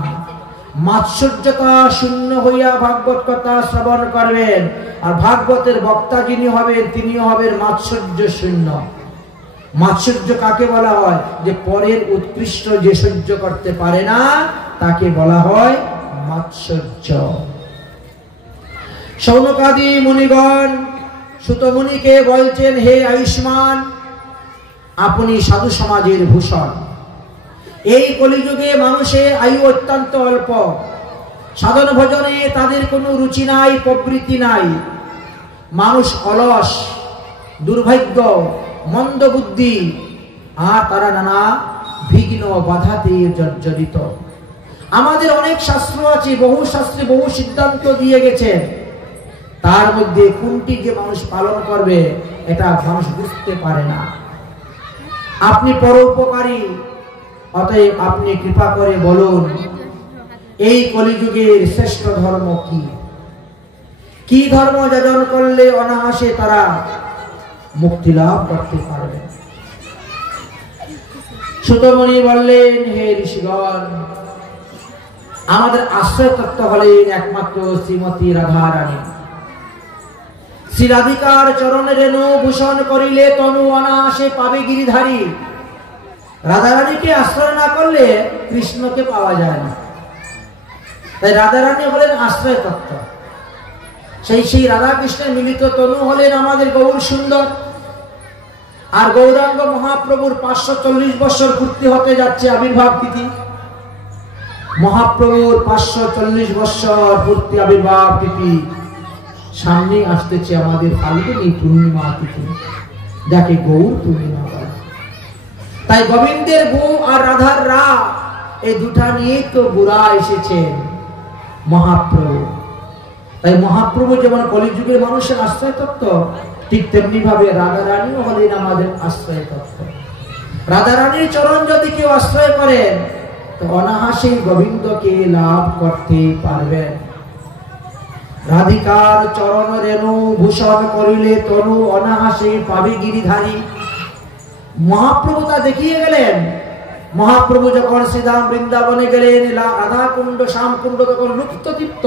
মাৎসর্যতা শূন্য হইয়া ভাগবত কথা শ্রবণ করবেন। আর ভাগবতের বক্তা যিনি হবেন তিনিও হবেন মাৎসর্য শূন্য। মাৎসর্য কাকে বলা হয়? যে পরের উৎকৃষ্ট যে সহ্য করতে পারে না তাকে বলা হয় মাৎসর্য। শৌনকাদি মুনিগণ সুত মুনিকে বলছেন, হে আয়ুষ্মান, আপনি সাধু সমাজের ভূষণ। এই কলিযুগে মানুষের আয়ু অত্যন্ত অল্প, সাধন ভজনে তাদের কোনো রুচি নাই, প্রবৃত্তি নাই। মানুষ অলস, দুর্ভাগ্য, মন্দ বুদ্ধি, আর তারা নানা বিঘ্ন বাধাতে জর্জরিত। আমাদের অনেক শাস্ত্র আছে, বহু শাস্ত্রে বহু সিদ্ধান্ত দিয়ে গেছে, তার মধ্যে কোনটি যে মানুষ পালন করবে এটা মানুষ বুঝতে পারে না। আপনি পরোপকারী, অতএব আপনি কৃপা করে বলুন এই কলিযুগের শ্রেষ্ঠ ধর্ম কি? কি ধর্ম যাজন করলে অনায়াসে তারা মুক্তি লাভ করতে পারবে? সুতমণি বললেন, হে ঋষিগণ, আমাদের আশ্রয় তত্ত্ব হলেন একমাত্র শ্রীমতী রাধা রানী। শ্রী রাধিকার চরণে রেণু ভূষণ করিলে তনু অনায়াসে পাবে গিরিধারী। রাধা রানীকে আশ্রয় না করলে কৃষ্ণকে পাওয়া যায় না। তাই রাধা রানী হলেন আশ্রয় তত্ত্ব। সেই রাধা কৃষ্ণের মিলিত তনু হলেন আমাদের গৌর সুন্দর। আর গৌরাঙ্গ মহাপ্রভুর 540 বছর পূর্তি হতে যাচ্ছে আবির্ভাব তিথি। মহাপ্রভুর 540 বছর পূর্তি আবির্ভাব তিথি সামনে আসতেছে আমাদের ফাল্গুনী পূর্ণিমা তিথি, যাকে গৌর পূর্ণিমা বলে। তাই গোবিন্দের বউ আর রাধার রা, এই দুটা নিয়ে তো বুড়া এসেছেন মহাপ্রভু। তাই মহাপ্রভু যেমন কলিযুগের মানুষের আশ্রয় তত্ত্ব, ঠিক তেমনি ভাবে রাধা রানীও হলেন আমাদের আশ্রয় তত্ত্ব। রাধা রানীর চরণ যদি কেউ আশ্রয় করেন তো অনায়াসে গোবিন্দকে লাভ করতে পারবেন। রাধিকার চরণ রেণু ভূষণ করিলে তনু অনায়াসে পাবে গিরিধারী। মহাপ্রভু তা দেখিয়ে গেলেন। মহাপ্রভু যখন শ্রীধাম বৃন্দাবনে গেলেন, রাধা কুণ্ড শ্যাম কুণ্ড তখন লুপ্ত তীর্থ,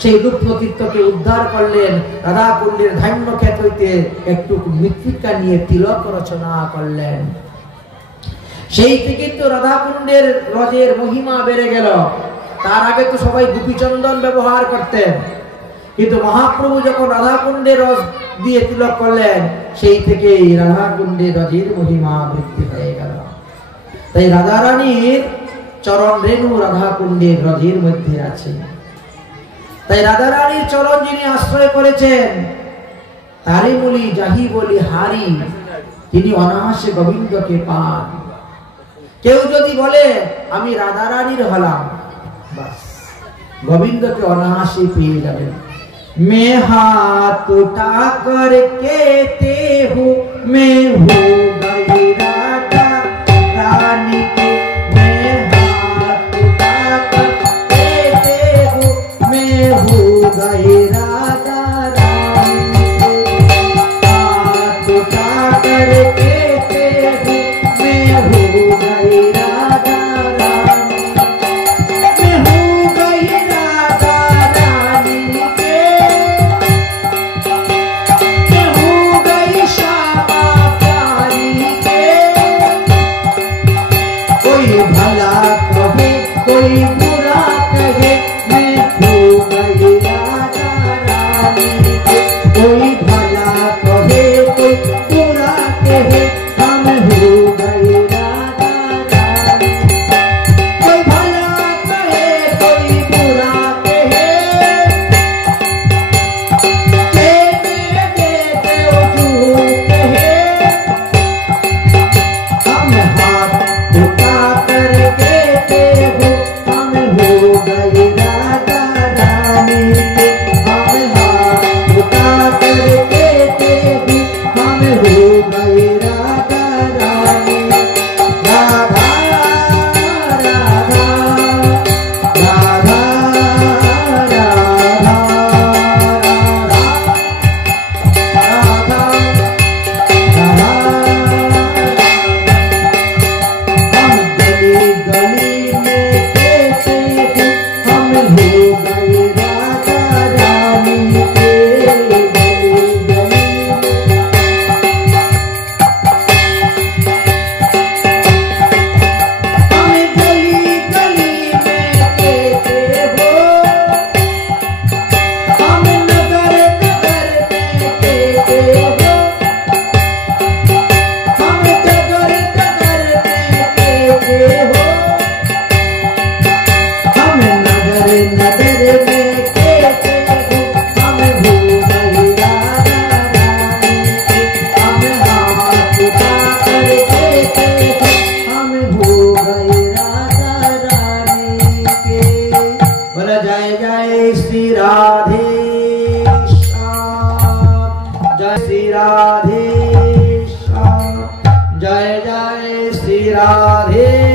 সেই লুপ্ত তীর্থকে উদ্ধার করলেন। রাধা কুণ্ডের ধান্য ক্ষেত হইতে একটু মৃত্তিকা নিয়ে তিলক রচনা করলেন। সেই থেকে তো রাধা কুণ্ডের রজের মহিমা বেড়ে গেল। তার আগে তো সবাই গোপীচন্দন ব্যবহার করতেন, কিন্তু মহাপ্রভু যখন রাধা কুণ্ডের রস দিয়ে তিলক করলেন, সেই থেকে রাধা কুণ্ডের রজের মহিমা বৃদ্ধি হয়ে গেল। তাই রাধা রানীর চরণ রেণু রাধা কুণ্ডের রজের মধ্যে আছে। তাই রাধা রানীর চরণ যিনি আশ্রয় করেছেন, তারি বলি যাহি বলি হারি, তিনি অনায়াসে গোবিন্দকে পান। কেউ যদি বলে আমি রাধা রানীর হলাম, বাস গোবিন্দকে অনায়াসে পেয়ে যাবেন। मैं हाथ उठा कर कहते हूँ मैं हूँ गई राधा रानी के। मैं हाथ उठा कर कहते हूँ मैं हूँ गई राधा रानी के। हाथ उठा कर कहते हूँ मैं हूँ गई राधा रानी, मैं हूँ गई राधा रानी के। श्यामा प्यारी जय श्री राधे जय जय श्री राधे।